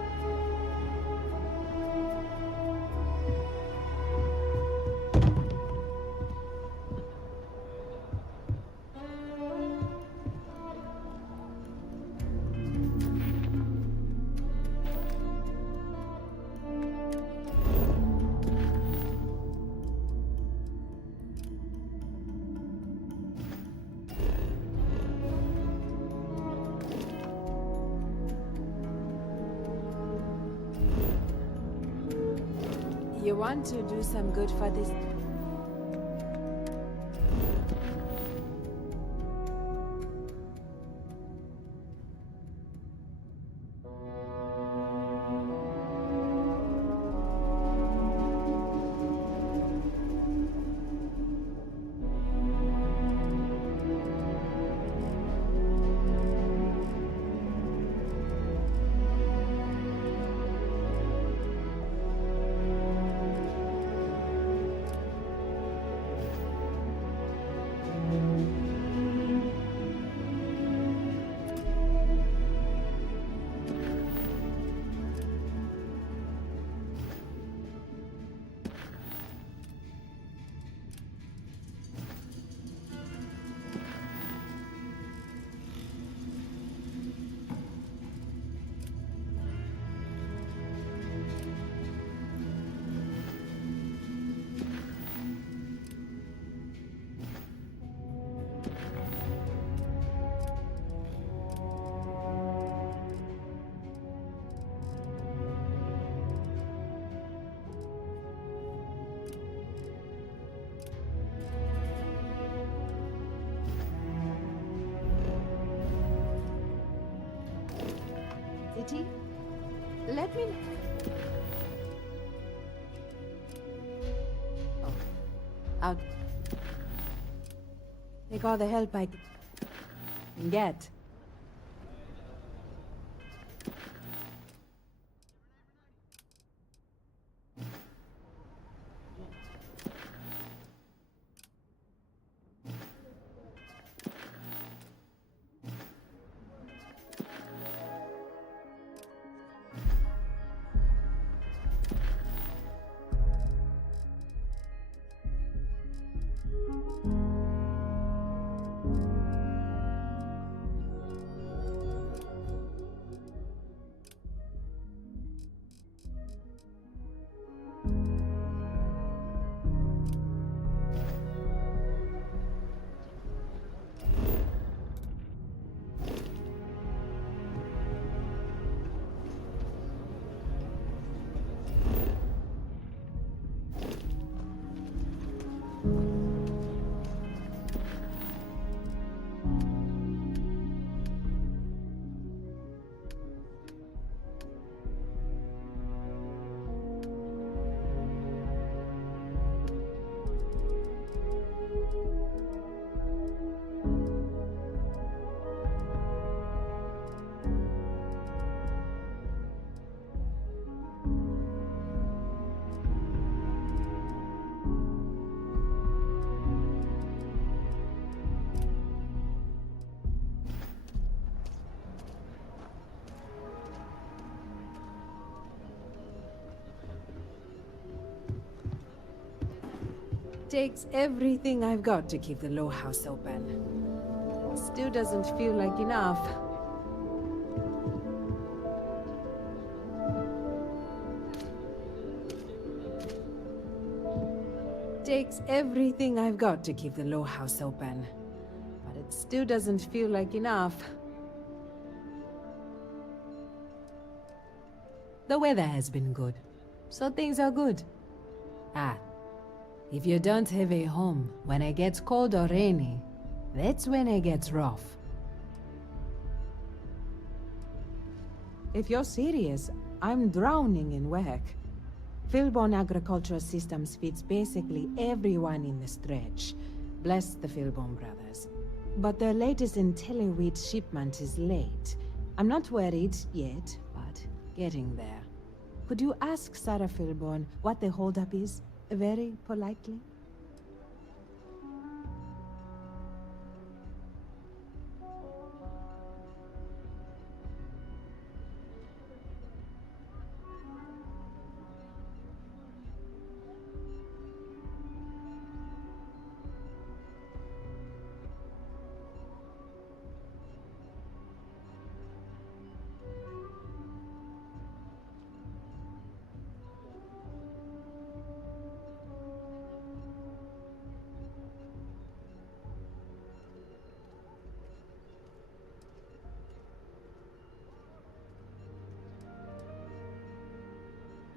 You want to do some good for this? City? Let me know. Oh. I'll take all the help I can get. Takes everything I've got to keep the low house open. Still doesn't feel like enough. Takes everything I've got to keep the low house open. But it still doesn't feel like enough. The weather has been good, so things are good. Ah, if you don't have a home when it gets cold or rainy, that's when it gets rough. If you're serious, I'm drowning in work. Philbon Agricultural Systems feeds basically everyone in the stretch. Bless the Philbon brothers. But their latest IntelliWheat shipment is late. I'm not worried yet, but getting there. Could you ask Sarah Philbon what the holdup is? Very politely?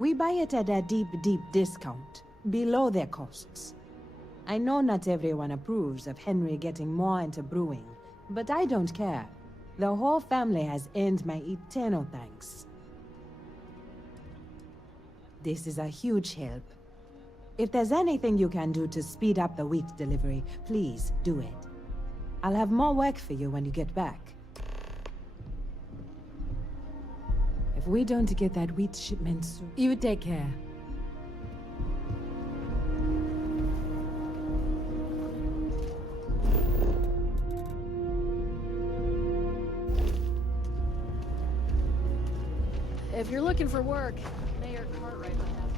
We buy it at a deep, deep discount, below their costs. I know not everyone approves of Henry getting more into brewing, but I don't care. The whole family has earned my eternal thanks. This is a huge help. If there's anything you can do to speed up the wheat delivery, please do it. I'll have more work for you when you get back. If we don't get that wheat shipment soon... You take care. If you're looking for work, Mayor Cartwright might have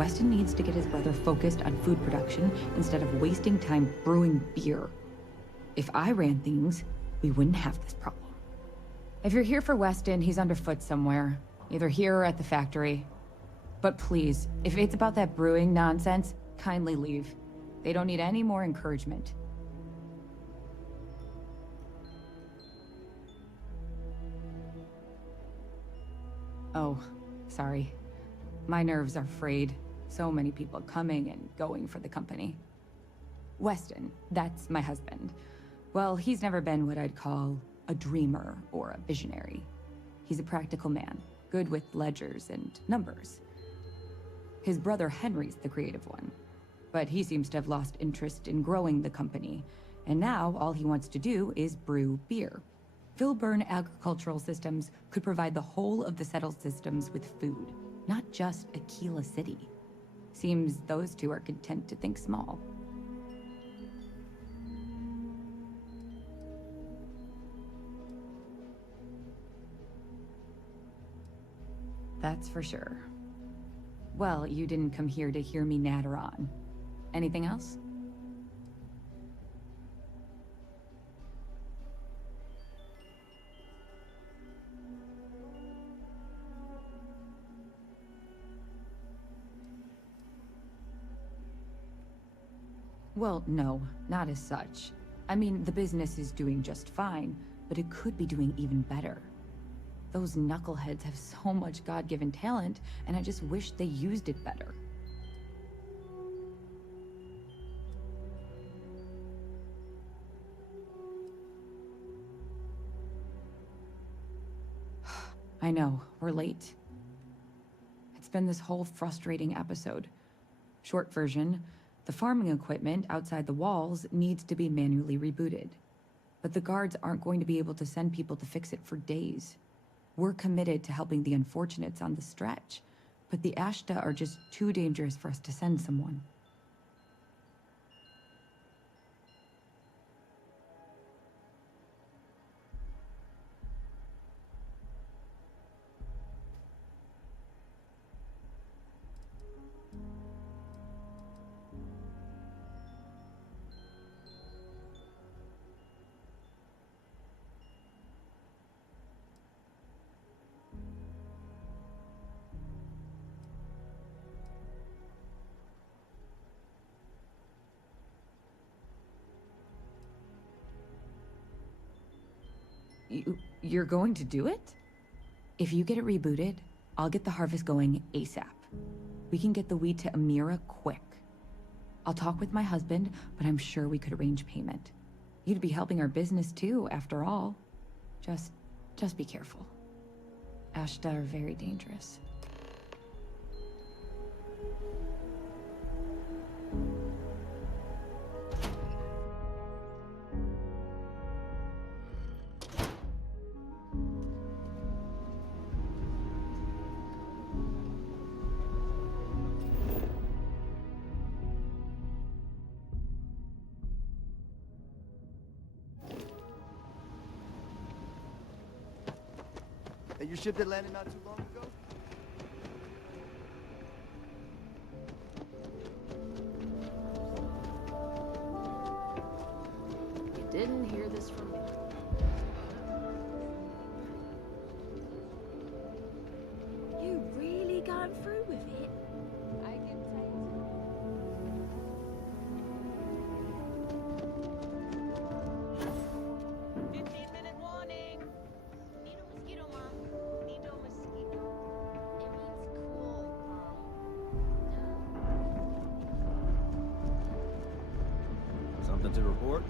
Weston needs to get his brother focused on food production instead of wasting time brewing beer. If I ran things, we wouldn't have this problem. If you're here for Weston, he's underfoot somewhere. Either here or at the factory. But please, if it's about that brewing nonsense, kindly leave. They don't need any more encouragement. Oh, sorry. My nerves are frayed. So many people coming and going for the company. Weston, that's my husband. Well, he's never been what I'd call a dreamer or a visionary. He's a practical man, good with ledgers and numbers. His brother Henry's the creative one, but he seems to have lost interest in growing the company, and now all he wants to do is brew beer. Filburn agricultural systems could provide the whole of the settled systems with food, not just Aquila City. Seems those two are content to think small. That's for sure. Well, you didn't come here to hear me natter on. Anything else? Well, no, not as such. I mean, the business is doing just fine, but it could be doing even better. Those knuckleheads have so much God-given talent, and I just wish they used it better. I know, we're late. It's been this whole frustrating episode. Short version, the farming equipment outside the walls needs to be manually rebooted. But the guards aren't going to be able to send people to fix it for days. We're committed to helping the unfortunates on the stretch, but the Ashta are just too dangerous for us to send someone. You're going to do it? If you get it rebooted, I'll get the harvest going ASAP. We can get the wheat to Amira quick. I'll talk with my husband, but I'm sure we could arrange payment. You'd be helping our business too, after all. Just be careful. Ashta are very dangerous. Your ship that landed not too long ago? You didn't hear this from me. You really gone through with it? I can tell you. Something to report?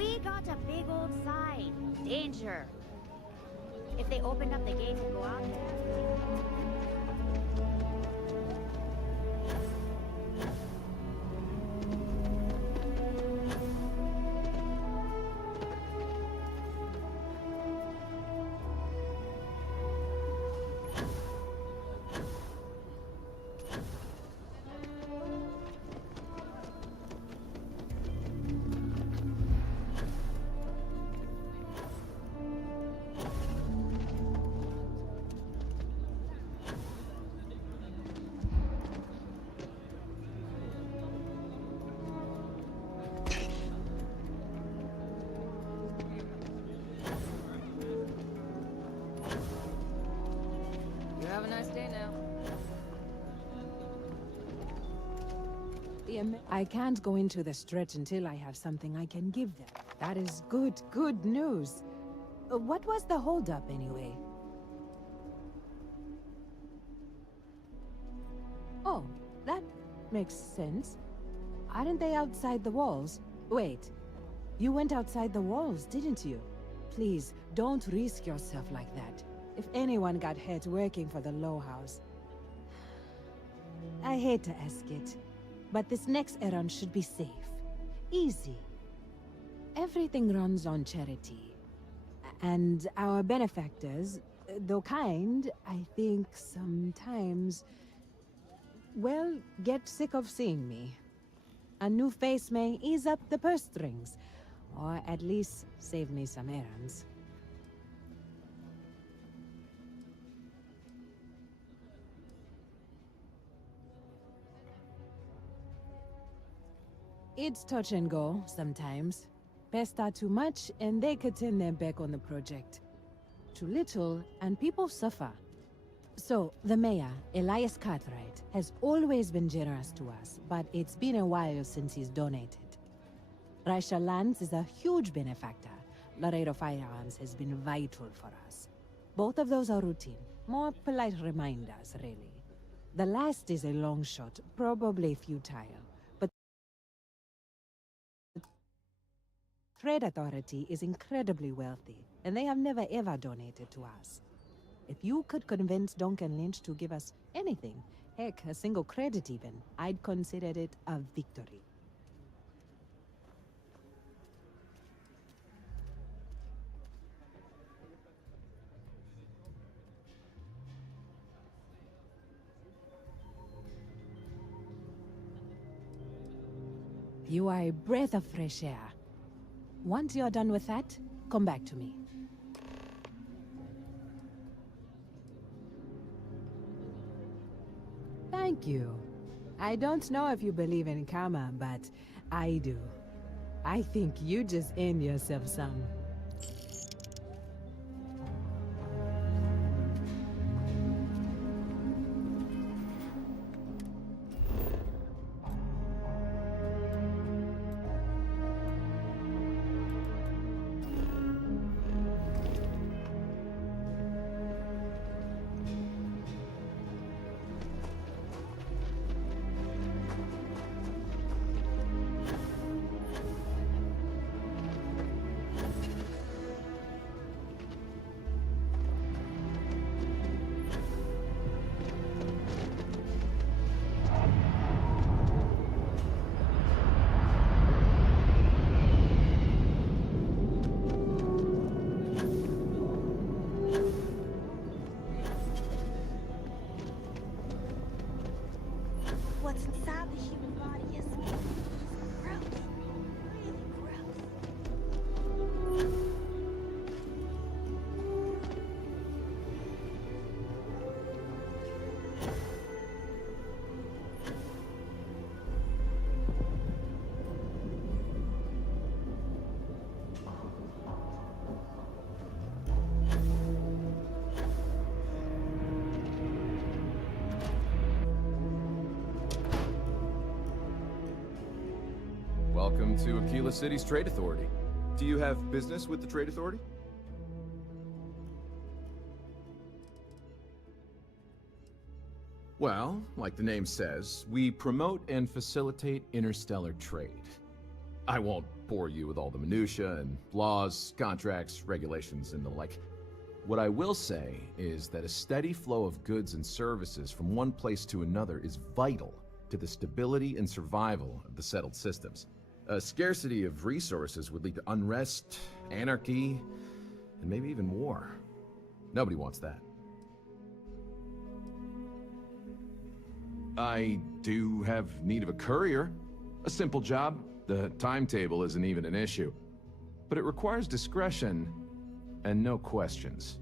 We got a big old sign. Danger. If they opened up the gates and go out there... Have a nice day now. I can't go into the stretch until I have something I can give them. That is good news. What was the holdup anyway? Oh, that makes sense. Aren't they outside the walls? Wait, you went outside the walls, didn't you? Please, don't risk yourself like that. If anyone got hurt working for the Low House. I hate to ask it, but this next errand should be safe. Easy. Everything runs on charity. And our benefactors, though kind, I think sometimes, well, get sick of seeing me. A new face may ease up the purse strings, or at least save me some errands. It's touch and go, sometimes. Pester too much, and they could turn their back on the project. Too little, and people suffer. So, the mayor, Elias Cartwright, has always been generous to us, but it's been a while since he's donated. Raisha Lands is a huge benefactor. Laredo Firearms has been vital for us. Both of those are routine, more polite reminders, really. The last is a long shot, probably futile. Trade Authority is incredibly wealthy, and they have never ever donated to us. If you could convince Duncan Lynch to give us anything, heck, a single credit even, I'd consider it a victory. You are a breath of fresh air. Once you're done with that, come back to me. Thank you. I don't know if you believe in karma, but I do. I think you just earned yourself some. What's inside the human body is gross. Really gross. Welcome to Aquila City's Trade Authority. Do you have business with the Trade Authority? Well, like the name says, we promote and facilitate interstellar trade. I won't bore you with all the minutiae and laws, contracts, regulations, and the like. What I will say is that a steady flow of goods and services from one place to another is vital to the stability and survival of the settled systems. A scarcity of resources would lead to unrest, anarchy, and maybe even war. Nobody wants that. I do have need of a courier. A simple job. The timetable isn't even an issue. But it requires discretion and no questions.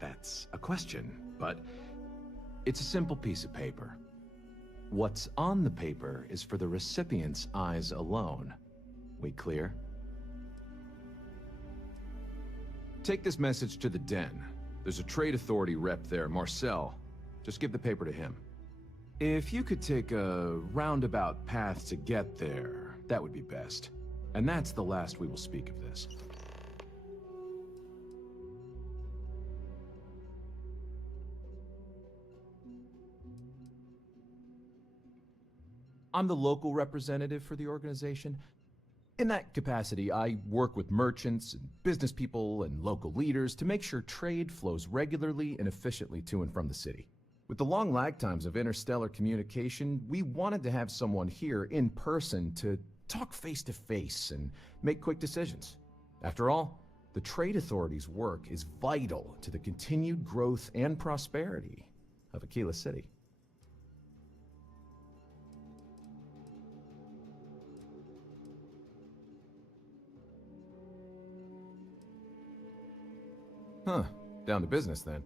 That's a question, but it's a simple piece of paper. What's on the paper is for the recipient's eyes alone. We clear? Take this message to the den. There's a trade authority rep there, Marcel. Just give the paper to him. If you could take a roundabout path to get there, that would be best. And that's the last we will speak of this. I'm the local representative for the organization. In that capacity, I work with merchants and business people and local leaders to make sure trade flows regularly and efficiently to and from the city. With the long lag times of interstellar communication, we wanted to have someone here in person to talk face to face and make quick decisions. After all, the Trade Authority's work is vital to the continued growth and prosperity of Aquila City. Huh. Down to business, then.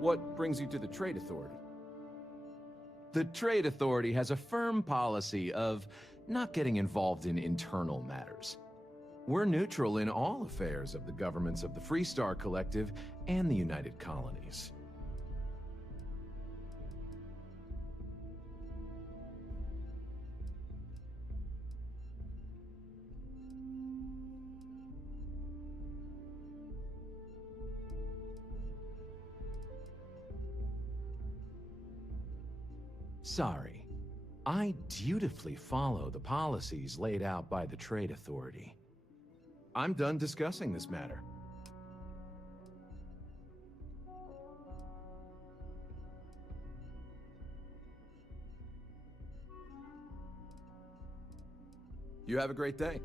What brings you to the Trade Authority? The Trade Authority has a firm policy of not getting involved in internal matters. We're neutral in all affairs of the governments of the Freestar Collective and the United Colonies. Sorry. I dutifully follow the policies laid out by the Trade Authority. I'm done discussing this matter. You have a great day.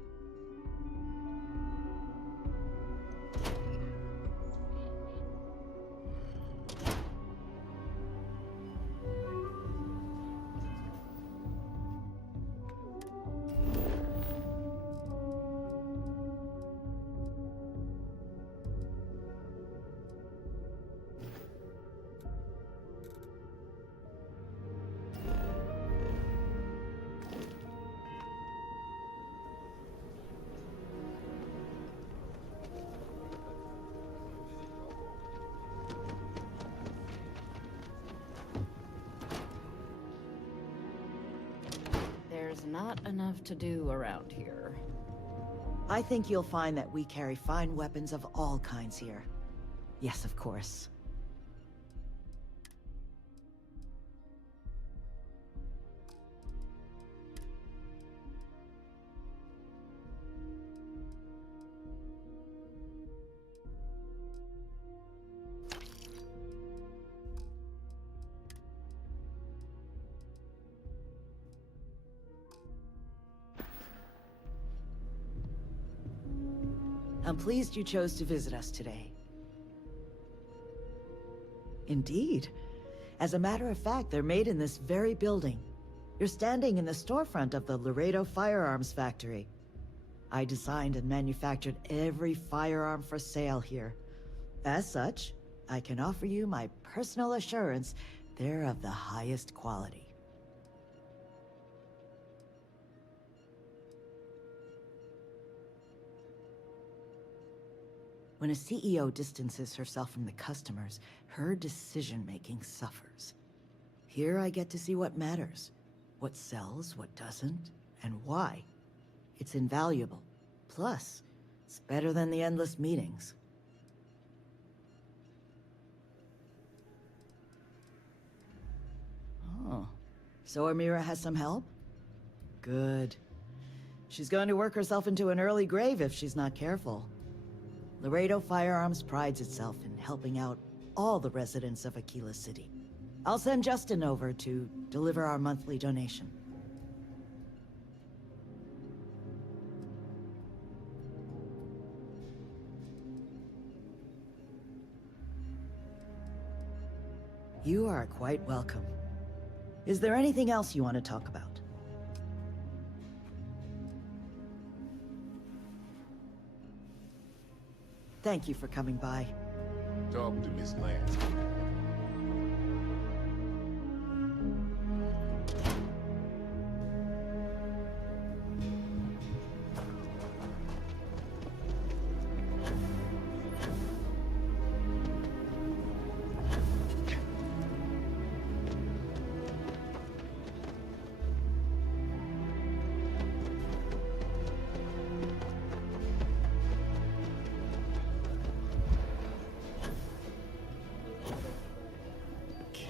There's not enough to do around here. I think you'll find that we carry fine weapons of all kinds here. Yes, of course. I'm pleased you chose to visit us today. Indeed. As a matter of fact, they're made in this very building. You're standing in the storefront of the Laredo Firearms Factory. I designed and manufactured every firearm for sale here. As such, I can offer you my personal assurance they're of the highest quality. When a CEO distances herself from the customers, her decision-making suffers. Here I get to see what matters, what sells, what doesn't, and why. It's invaluable. Plus, it's better than the endless meetings. Oh, so Amira has some help? Good. She's going to work herself into an early grave if she's not careful. Laredo Firearms prides itself in helping out all the residents of Aquila City. I'll send Justin over to deliver our monthly donation. You are quite welcome. Is there anything else you want to talk about? Thank you for coming by. Talk to Miss Lance.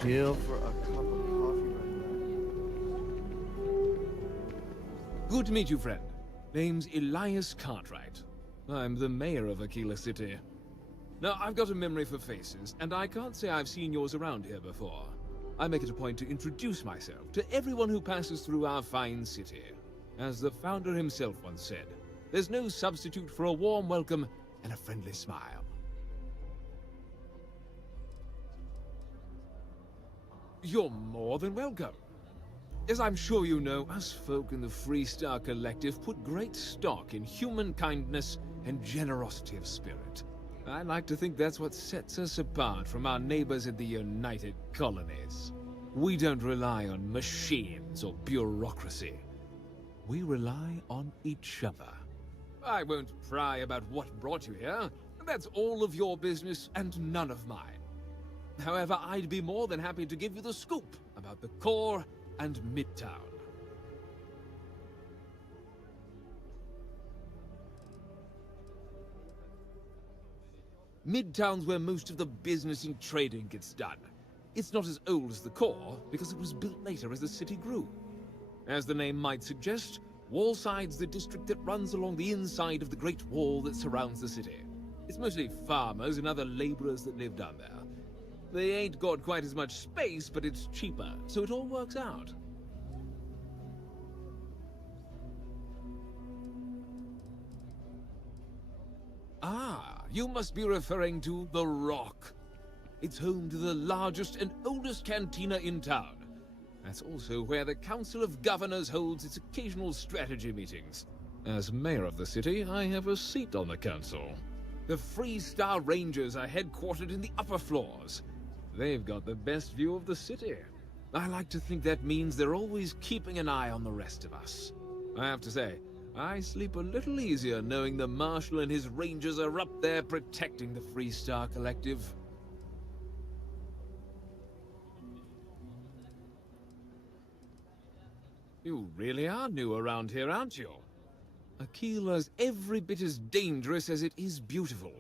Kill for a cup of coffee right Good to meet you, friend. Name's Elias Cartwright. I'm the mayor of Aquila City. Now, I've got a memory for faces, and I can't say I've seen yours around here before. I make it a point to introduce myself to everyone who passes through our fine city. As the founder himself once said, there's no substitute for a warm welcome and a friendly smile. You're more than welcome. As I'm sure you know, us folk in the Freestar Collective put great stock in human kindness and generosity of spirit. I like to think that's what sets us apart from our neighbors in the United Colonies. We don't rely on machines or bureaucracy. We rely on each other. I won't pry about what brought you here. That's all of your business and none of mine. However, I'd be more than happy to give you the scoop about the core and Midtown. Midtown's where most of the business and trading gets done. It's not as old as the core, because it was built later as the city grew. As the name might suggest, Wallside's the district that runs along the inside of the Great Wall that surrounds the city. It's mostly farmers and other laborers that live down there. They ain't got quite as much space, but it's cheaper, so it all works out. Ah, you must be referring to The Rock. It's home to the largest and oldest cantina in town. That's also where the Council of Governors holds its occasional strategy meetings. As mayor of the city, I have a seat on the council. The Freestar Rangers are headquartered in the upper floors. They've got the best view of the city. I like to think that means they're always keeping an eye on the rest of us. I have to say, I sleep a little easier knowing the Marshal and his Rangers are up there protecting the Freestar Collective. You really are new around here, aren't you? Aquila's every bit as dangerous as it is beautiful.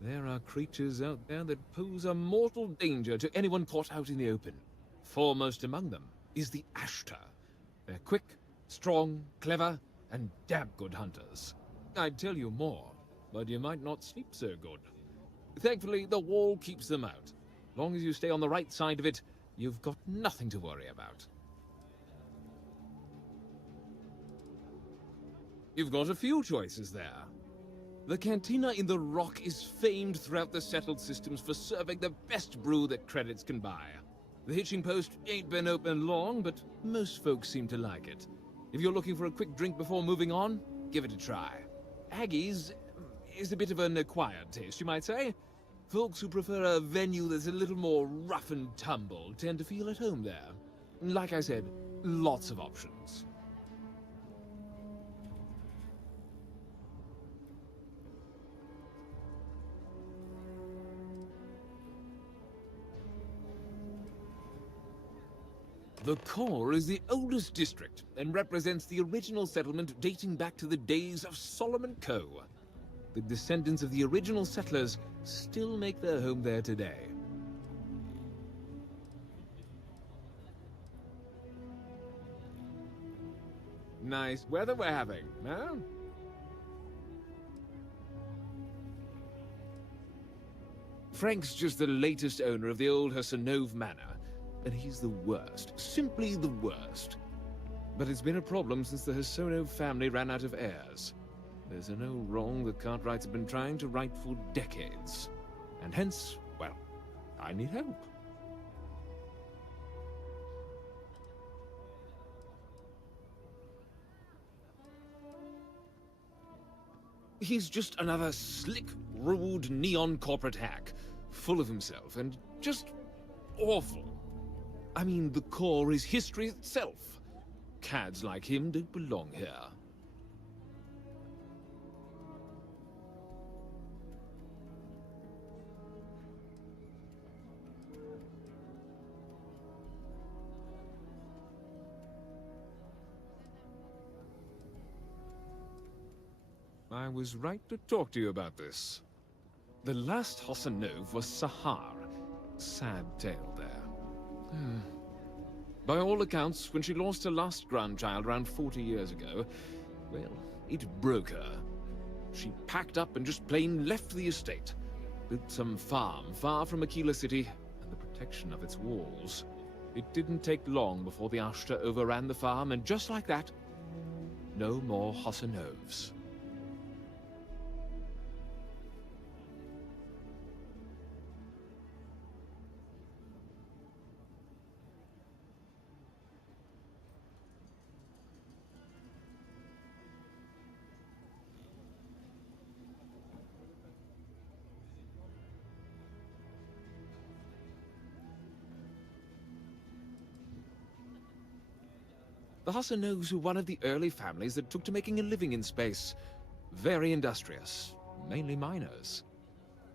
There are creatures out there that pose a mortal danger to anyone caught out in the open. Foremost among them is the Ashtar. They're quick, strong, clever, and damn good hunters. I'd tell you more, but you might not sleep so good. Thankfully, the wall keeps them out. Long as you stay on the right side of it, you've got nothing to worry about. You've got a few choices there. The cantina in the Rock is famed throughout the settled systems for serving the best brew that credits can buy. The hitching post ain't been open long, but most folks seem to like it. If you're looking for a quick drink before moving on, give it a try. Aggie's is a bit of an acquired taste, you might say. Folks who prefer a venue that's a little more rough and tumble tend to feel at home there. Like I said, lots of options. The core is the oldest district and represents the original settlement dating back to the days of Solomon Coe. The descendants of the original settlers still make their home there today. Nice weather we're having, huh? Frank's just the latest owner of the old Hassanove Manor. And he's the worst. Simply the worst. But it's been a problem since the Hassanove family ran out of heirs. There's no wrong the Cartwrights have been trying to right for decades. And hence, well, I need help. He's just another slick, rude, neon corporate hack. Full of himself and just awful. I mean, the core is history itself. Cads like him don't belong here. I was right to talk to you about this. The last Hassanove was Sahar. Sad tale there. By all accounts, when she lost her last grandchild around 40 years ago, well, it broke her. She packed up and just plain left the estate. Built some farm far from Aquila City and the protection of its walls. It didn't take long before the Ashtar overran the farm, and just like that, no more Hassanoves. The Hassanovs were one of the early families that took to making a living in space. Very industrious, mainly miners.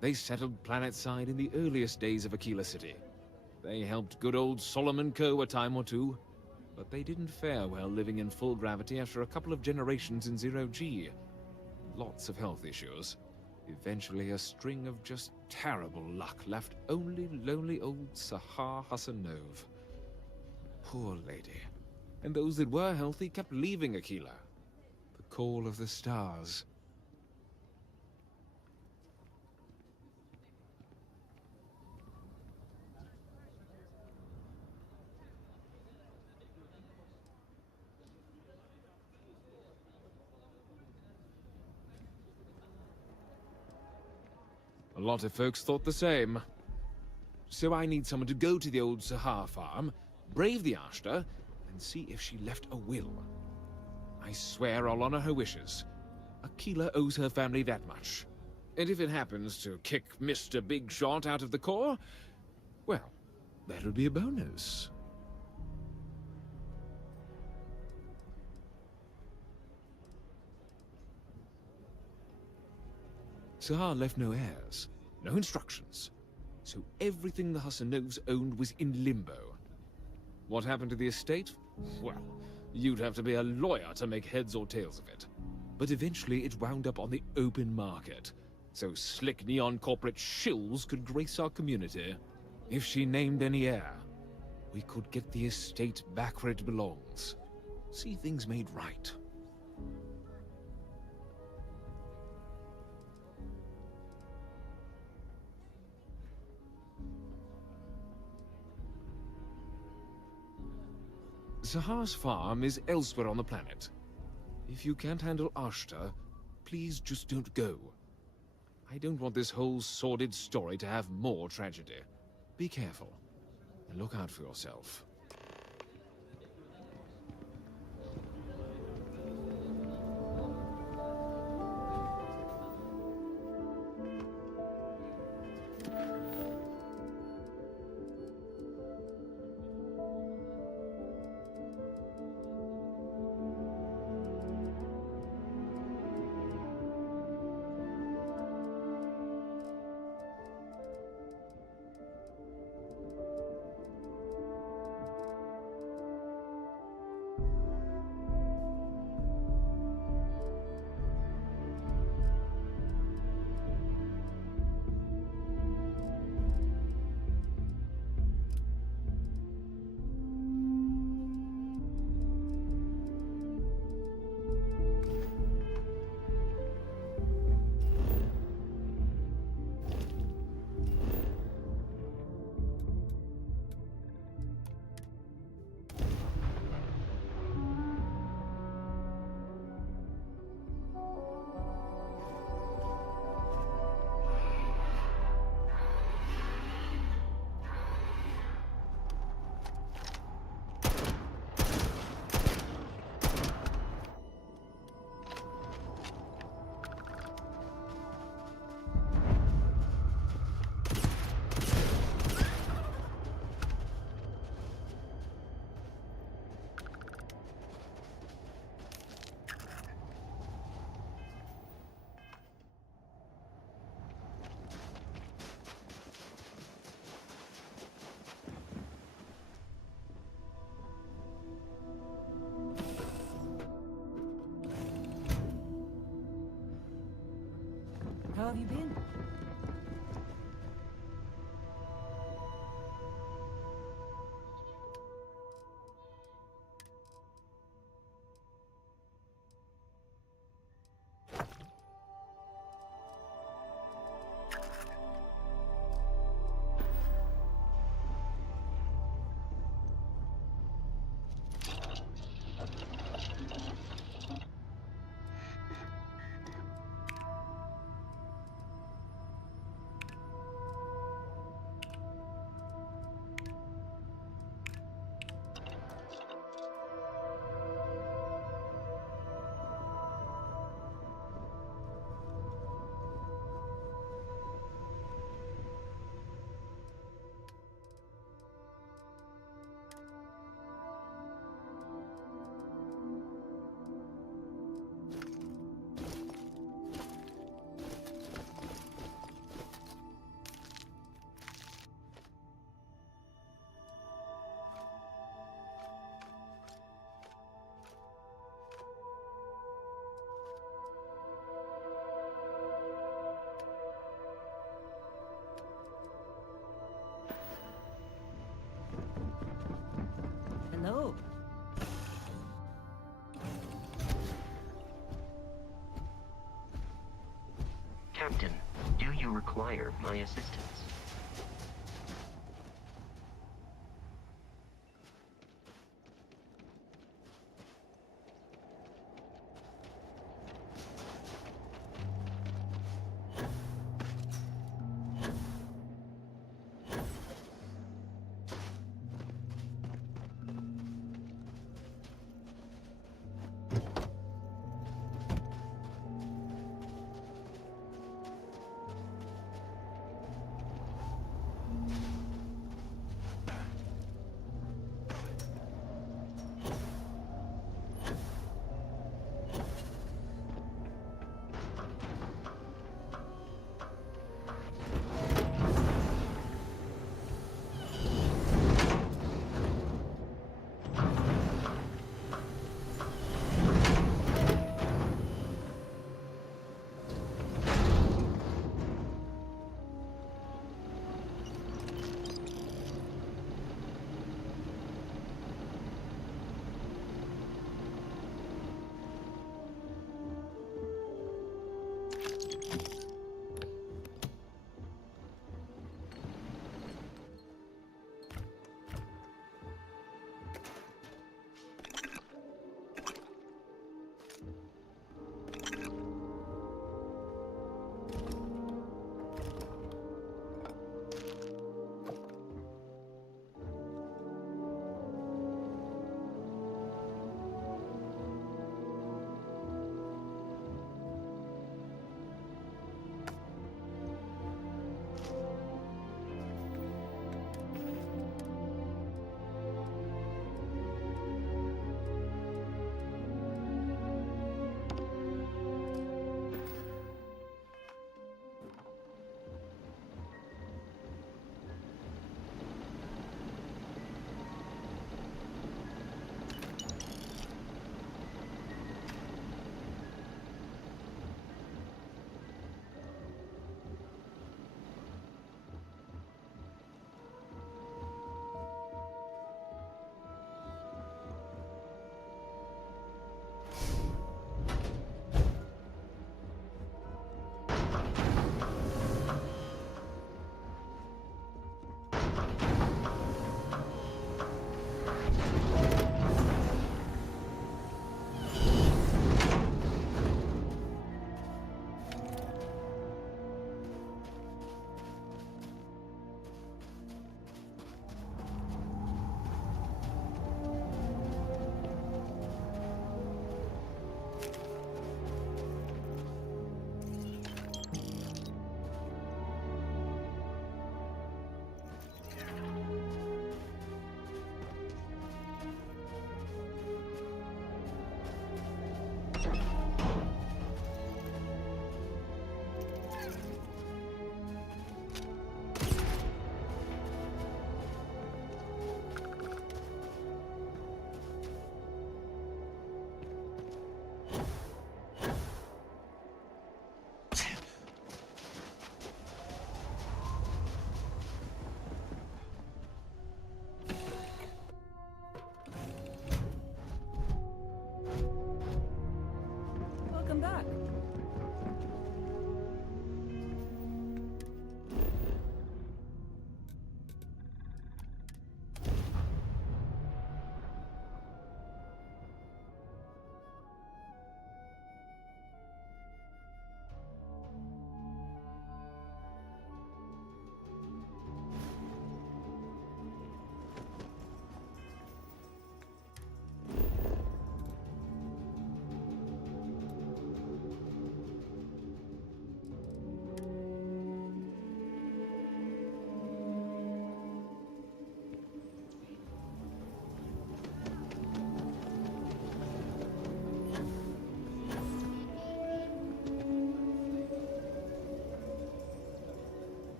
They settled planetside in the earliest days of Aquila City. They helped good old Solomon Co. a time or two, but they didn't fare well living in full gravity after a couple of generations in zero-G. Lots of health issues. Eventually a string of just terrible luck left only lonely old Sahar Hassanov. Poor lady. And those that were healthy kept leaving Aquila. The call of the stars. A lot of folks thought the same. So I need someone to go to the old Sahar farm, brave the Ashta, and see if she left a will. I swear I'll honor her wishes. Aquila owes her family that much. And if it happens to kick Mr. Big Shot out of the Corps, well, that'll be a bonus. Sahar left no heirs, no instructions, so everything the Hassanovs owned was in limbo. What happened to the estate? Well, you'd have to be a lawyer to make heads or tails of it. But eventually it wound up on the open market, so slick neon corporate shills could grace our community. If she named any heir, we could get the estate back where it belongs. See things made right. Sahar's farm is elsewhere on the planet. If you can't handle Ashta, please just don't go. I don't want this whole sordid story to have more tragedy. Be careful, and look out for yourself. How have you been? Captain, do you require my assistance?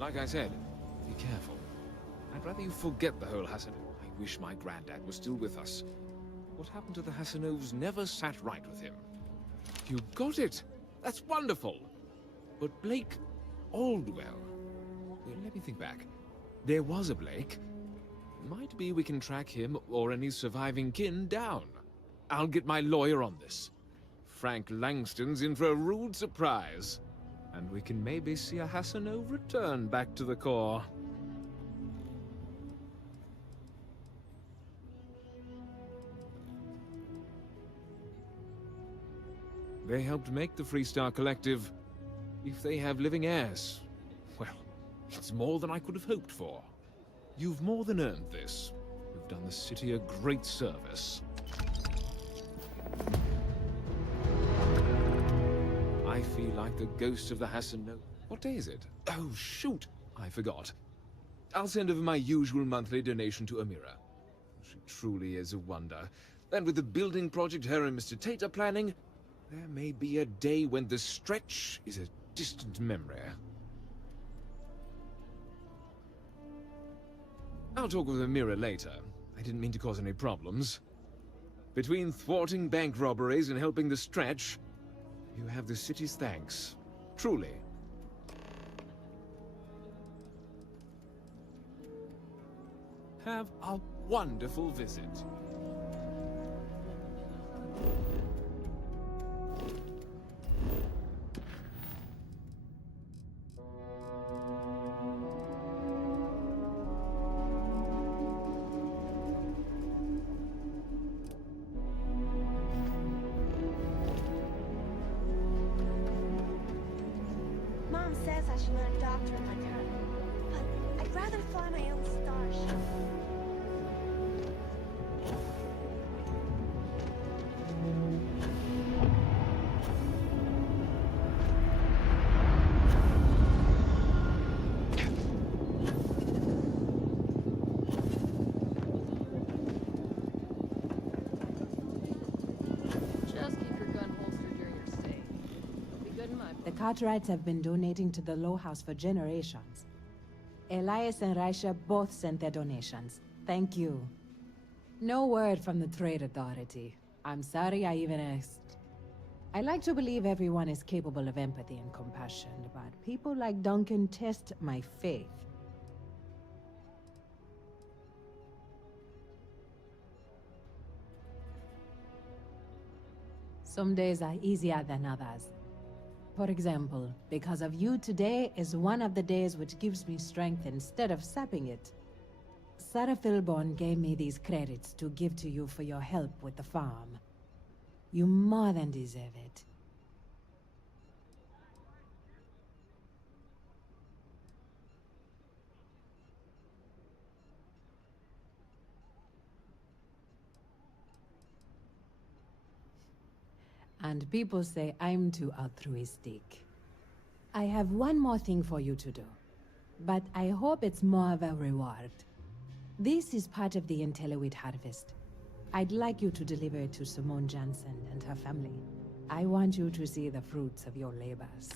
Like I said, be careful. I'd rather you forget the whole Hassan. I wish my granddad was still with us. What happened to the Hassanovs never sat right with him. You got it! That's wonderful! But Blake Aldwell... Well, let me think back. There was a Blake. Might be we can track him or any surviving kin down. I'll get my lawyer on this. Frank Langston's in for a rude surprise. And we can maybe see a Hassanov return back to the core. They helped make the Freestar Collective. If they have living heirs, well, it's more than I could have hoped for. You've more than earned this. You've done the city a great service. I feel like the ghost of the Hassanov. What day is it? Oh, shoot! I forgot. I'll send over my usual monthly donation to Amira. She truly is a wonder. And with the building project her and Mr. Tate are planning, there may be a day when the stretch is a distant memory. I'll talk with Amira later. I didn't mean to cause any problems. Between thwarting bank robberies and helping the stretch, you have the city's thanks. Truly. Have a wonderful visit. Mom says I should learn doctorate like her, but I'd rather fly my own starship. Just keep your gun holstered during your stay. It'll be good in my The Cartwrights have been donating to the Low House for generations. Elias and Raisha both sent their donations. Thank you. No word from the Trade Authority. I'm sorry I even asked. I like to believe everyone is capable of empathy and compassion, but people like Duncan test my faith. Some days are easier than others. For example, because of you today is one of the days which gives me strength instead of sapping it. Sarah Philborn gave me these credits to give to you for your help with the farm. You more than deserve it. And people say I'm too altruistic. I have one more thing for you to do, but I hope it's more of a reward. This is part of the Intelliwit harvest. I'd like you to deliver it to Simone Jansen and her family. I want you to see the fruits of your labors.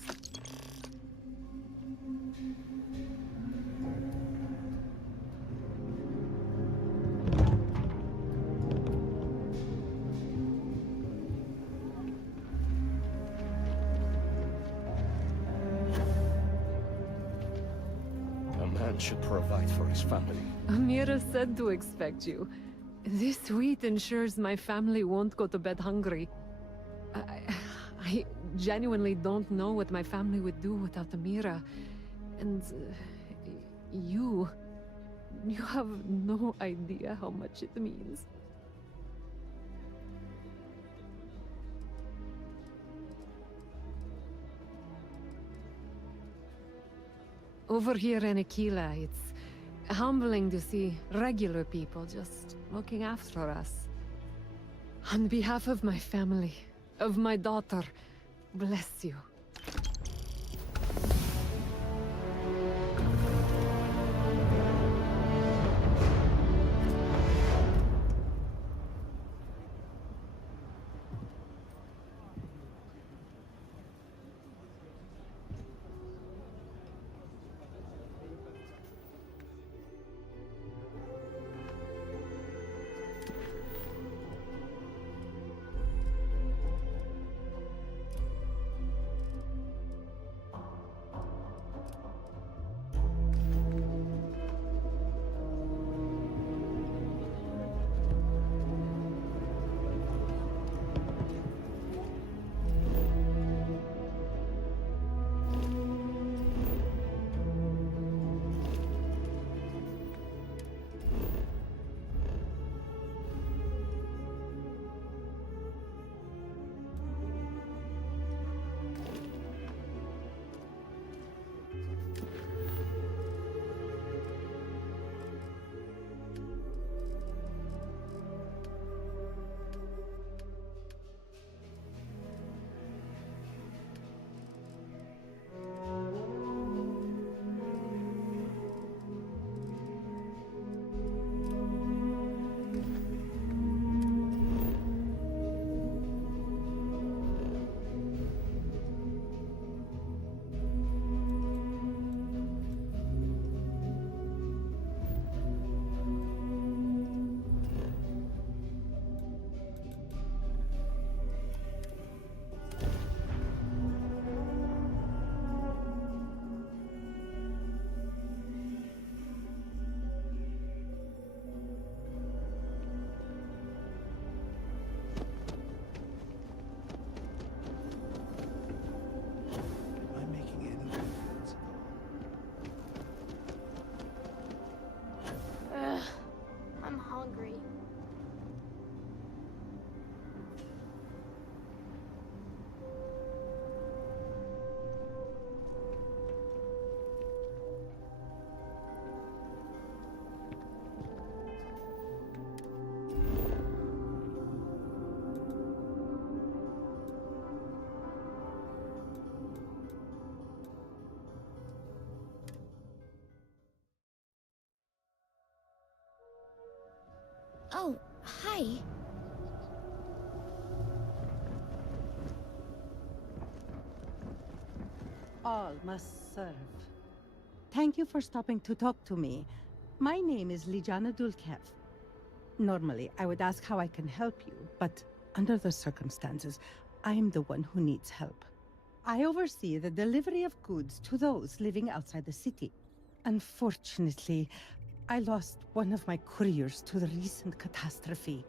A man should provide for his family. Amira said to expect you. This wheat ensures my family won't go to bed hungry. I genuinely don't know what my family would do without Amira. And you have no idea how much it means. Over here in Aquila, it's humbling to see regular people just looking after us. On behalf of my family, of my daughter, bless you. Hi. All must serve. Thank you for stopping to talk to me. My name is Lijana Dulkev. Normally, I would ask how I can help you, but under the circumstances, I am the one who needs help. I oversee the delivery of goods to those living outside the city. Unfortunately, I lost one of my couriers to the recent catastrophe.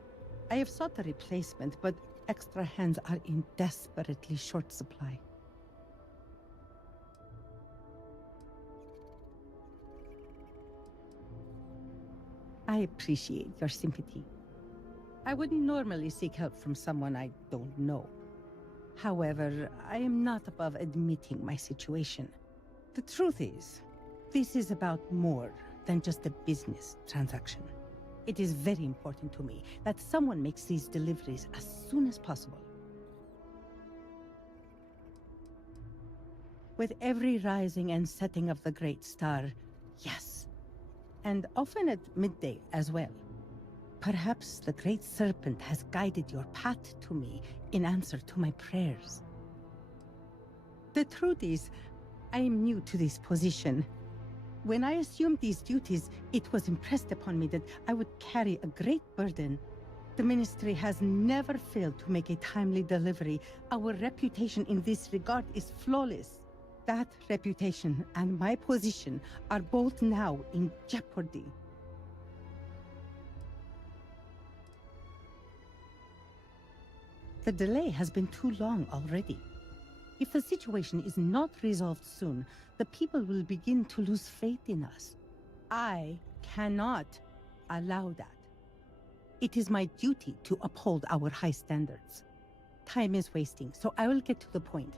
I have sought a replacement, but extra hands are in desperately short supply. I appreciate your sympathy. I wouldn't normally seek help from someone I don't know. However, I am not above admitting my situation. The truth is, this is about more than just a business transaction. It is very important to me that someone makes these deliveries as soon as possible. With every rising and setting of the great star, yes. And often at midday as well. Perhaps the great serpent has guided your path to me in answer to my prayers. The truth is, I am new to this position. When I assumed these duties, it was impressed upon me that I would carry a great burden. The Ministry has never failed to make a timely delivery. Our reputation in this regard is flawless. That reputation and my position are both now in jeopardy. The delay has been too long already. If the situation is not resolved soon, the people will begin to lose faith in us. I cannot allow that. It is my duty to uphold our high standards. Time is wasting, so I will get to the point.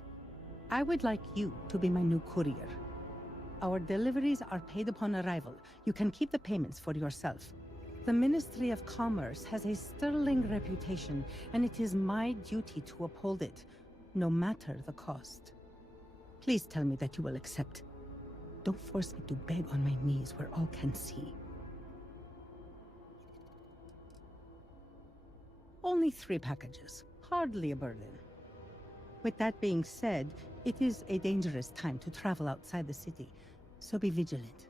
I would like you to be my new courier. Our deliveries are paid upon arrival. You can keep the payments for yourself. The Ministry of Commerce has a sterling reputation, and it is my duty to uphold it, no matter the cost. Please tell me that you will accept. Don't force me to beg on my knees where all can see. Only 3 packages. Hardly a burden. With that being said, it is a dangerous time to travel outside the city, so be vigilant.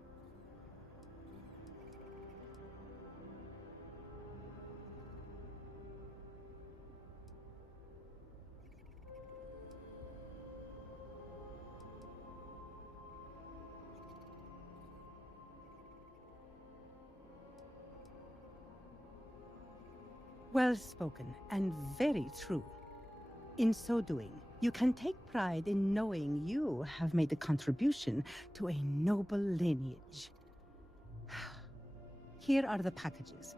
Well spoken, and very true. In so doing, you can take pride in knowing you have made a contribution to a noble lineage. Here are the packages.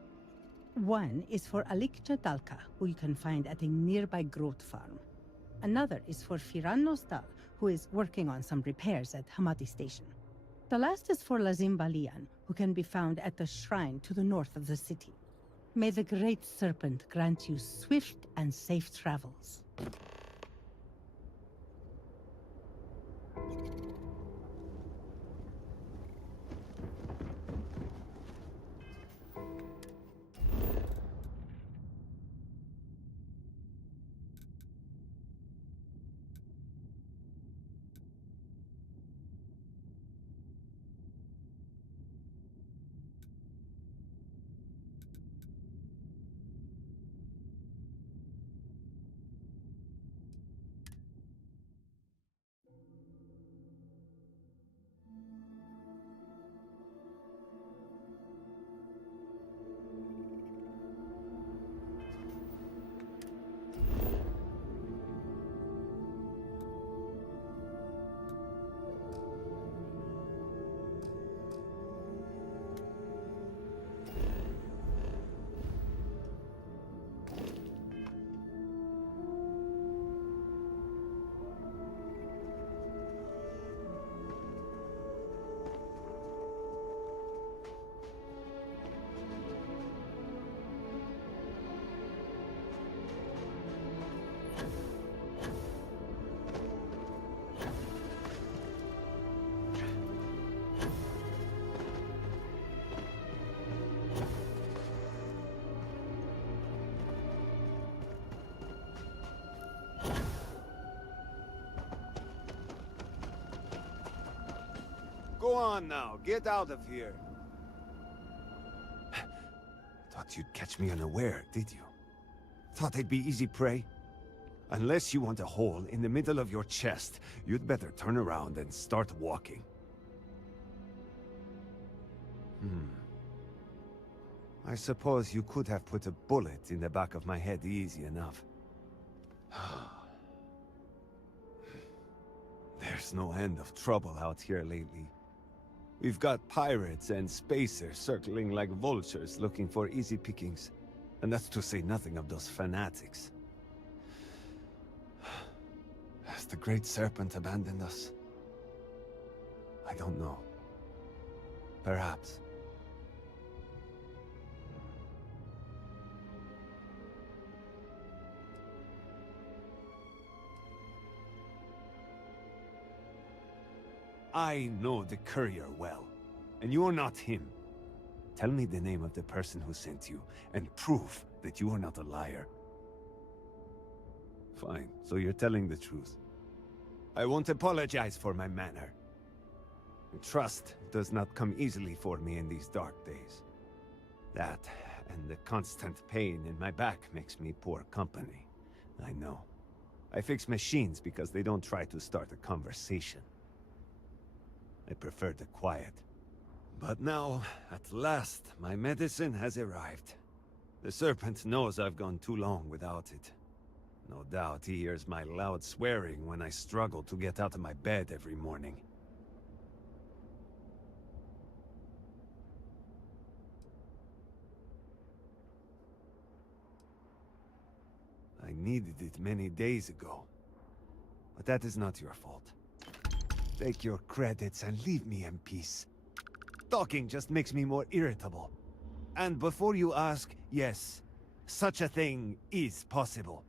One is for Alikcha Dalka, who you can find at a nearby growth farm. Another is for Firan Nostal, who is working on some repairs at Hamati Station. The last is for Lazim Balian, who can be found at the shrine to the north of the city. May the Great Serpent grant you swift and safe travels. Go on now, get out of here. Thought you'd catch me unaware, did you? Thought I'd be easy prey? Unless you want a hole in the middle of your chest, you'd better turn around and start walking. I suppose you could have put a bullet in the back of my head easy enough. There's no end of trouble out here lately. We've got pirates and spacers circling like vultures looking for easy pickings. And that's to say nothing of those fanatics. Has the Great Serpent abandoned us? I don't know. Perhaps. I know the courier well, and you're not him. Tell me the name of the person who sent you, and prove that you are not a liar. Fine, so you're telling the truth. I won't apologize for my manner. Trust does not come easily for me in these dark days. That, and the constant pain in my back makes me poor company. I know. I fix machines because they don't try to start a conversation. I prefer the quiet. But now, at last, my medicine has arrived. The Serpent knows I've gone too long without it. No doubt he hears my loud swearing when I struggle to get out of my bed every morning. I needed it many days ago. But that is not your fault. Take your credits and leave me in peace. Talking just makes me more irritable. And before you ask, yes, such a thing is possible.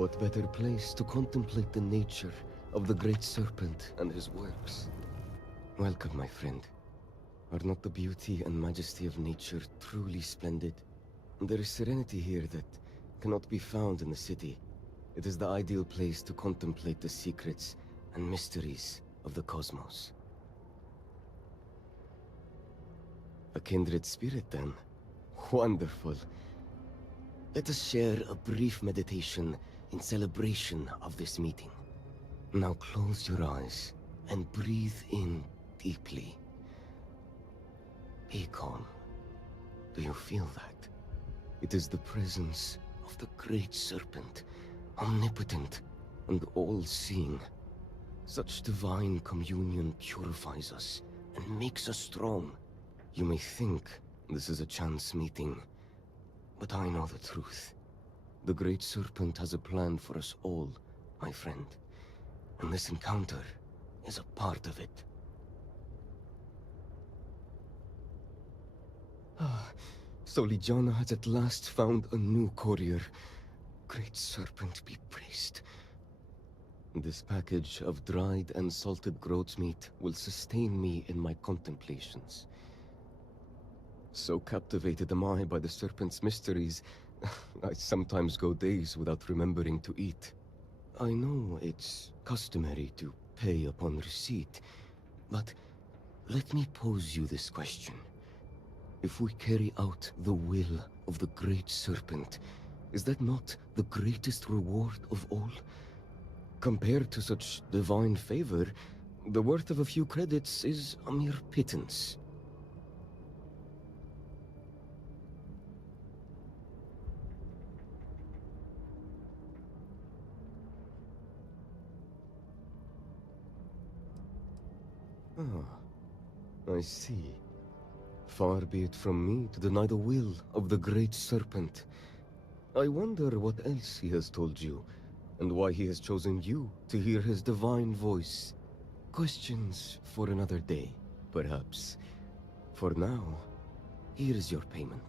What better place to contemplate the nature of the great serpent and his works? Welcome, my friend. Are not the beauty and majesty of nature truly splendid? There is serenity here that cannot be found in the city. It is the ideal place to contemplate the secrets and mysteries of the cosmos. A kindred spirit, then. Wonderful. Let us share a brief meditation in celebration of this meeting. Now close your eyes and breathe in deeply. Be calm. Do you feel that? It is the presence of the great serpent, omnipotent and all-seeing. Such divine communion purifies us and makes us strong. You may think this is a chance meeting, but I know the truth. The great serpent has a plan for us all, my friend, and this encounter is a part of it. So Ligiana has at last found a new courier. Great serpent be praised. This package of dried and salted goat's meat will sustain me in my contemplations. So captivated am I by the serpent's mysteries, I sometimes go days without remembering to eat. I know it's customary to pay upon receipt, but let me pose you this question. If we carry out the will of the great serpent, is that not the greatest reward of all? Compared to such divine favor, the worth of a few credits is a mere pittance. Ah, I see. Far be it from me to deny the will of the great serpent. I wonder what else he has told you, and why he has chosen you to hear his divine voice. Questions for another day, perhaps. For now, here is your payment.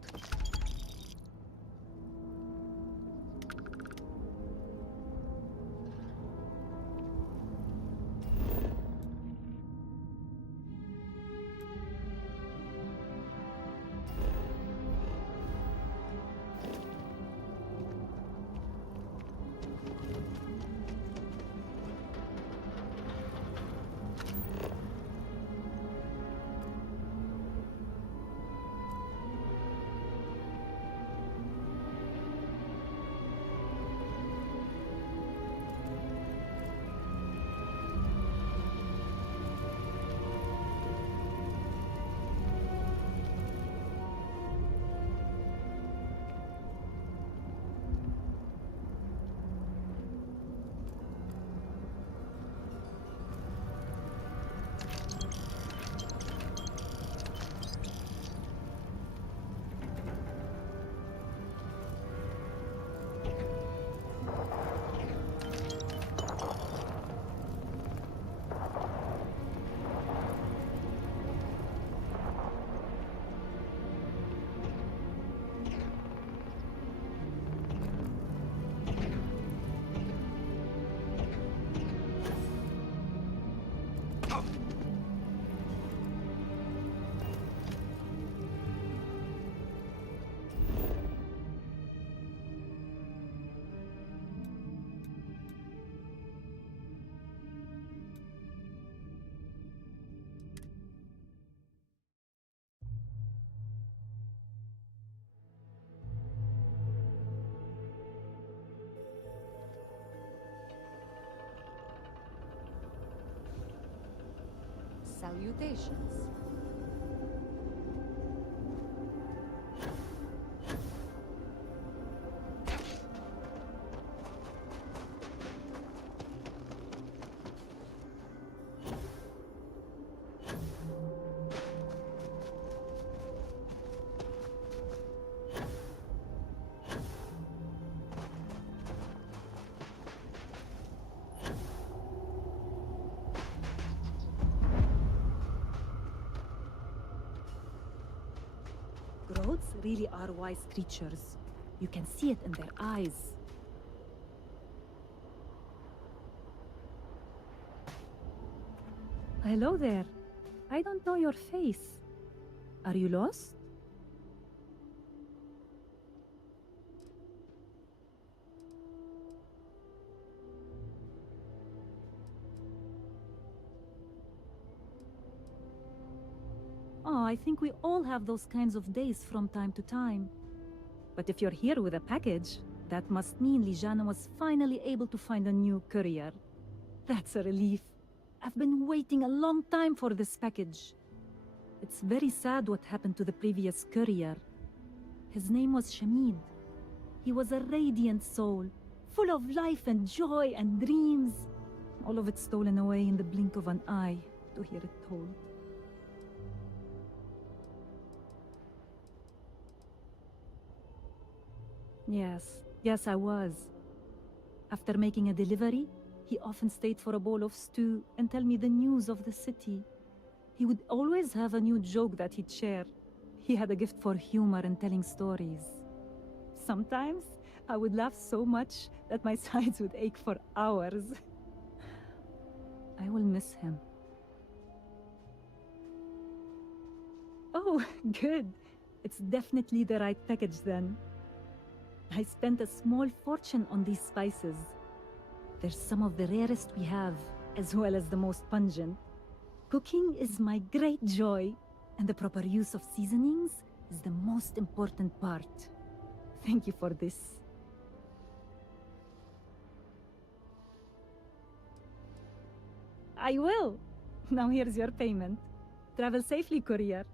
Salutations. Groats really are wise creatures. You can see it in their eyes. Hello there. I don't know your face. Are you lost? Oh, I think we all have those kinds of days from time to time. But if you're here with a package, that must mean Lijana was finally able to find a new courier. That's a relief. I've been waiting a long time for this package. It's very sad what happened to the previous courier. His name was Shamid. He was a radiant soul, full of life and joy and dreams. All of it stolen away in the blink of an eye, to hear it told. Yes, I was. After making a delivery, he often stayed for a bowl of stew and tell me the news of the city. He would always have a new joke that he'd share. He had a gift for humor and telling stories. Sometimes, I would laugh so much that my sides would ache for hours. I will miss him. Oh, good. It's definitely the right package then. I spent a small fortune on these spices. They're some of the rarest we have, as well as the most pungent. Cooking is my great joy, and the proper use of seasonings is the most important part. Thank you for this. I will. Now here's your payment. Travel safely, courier.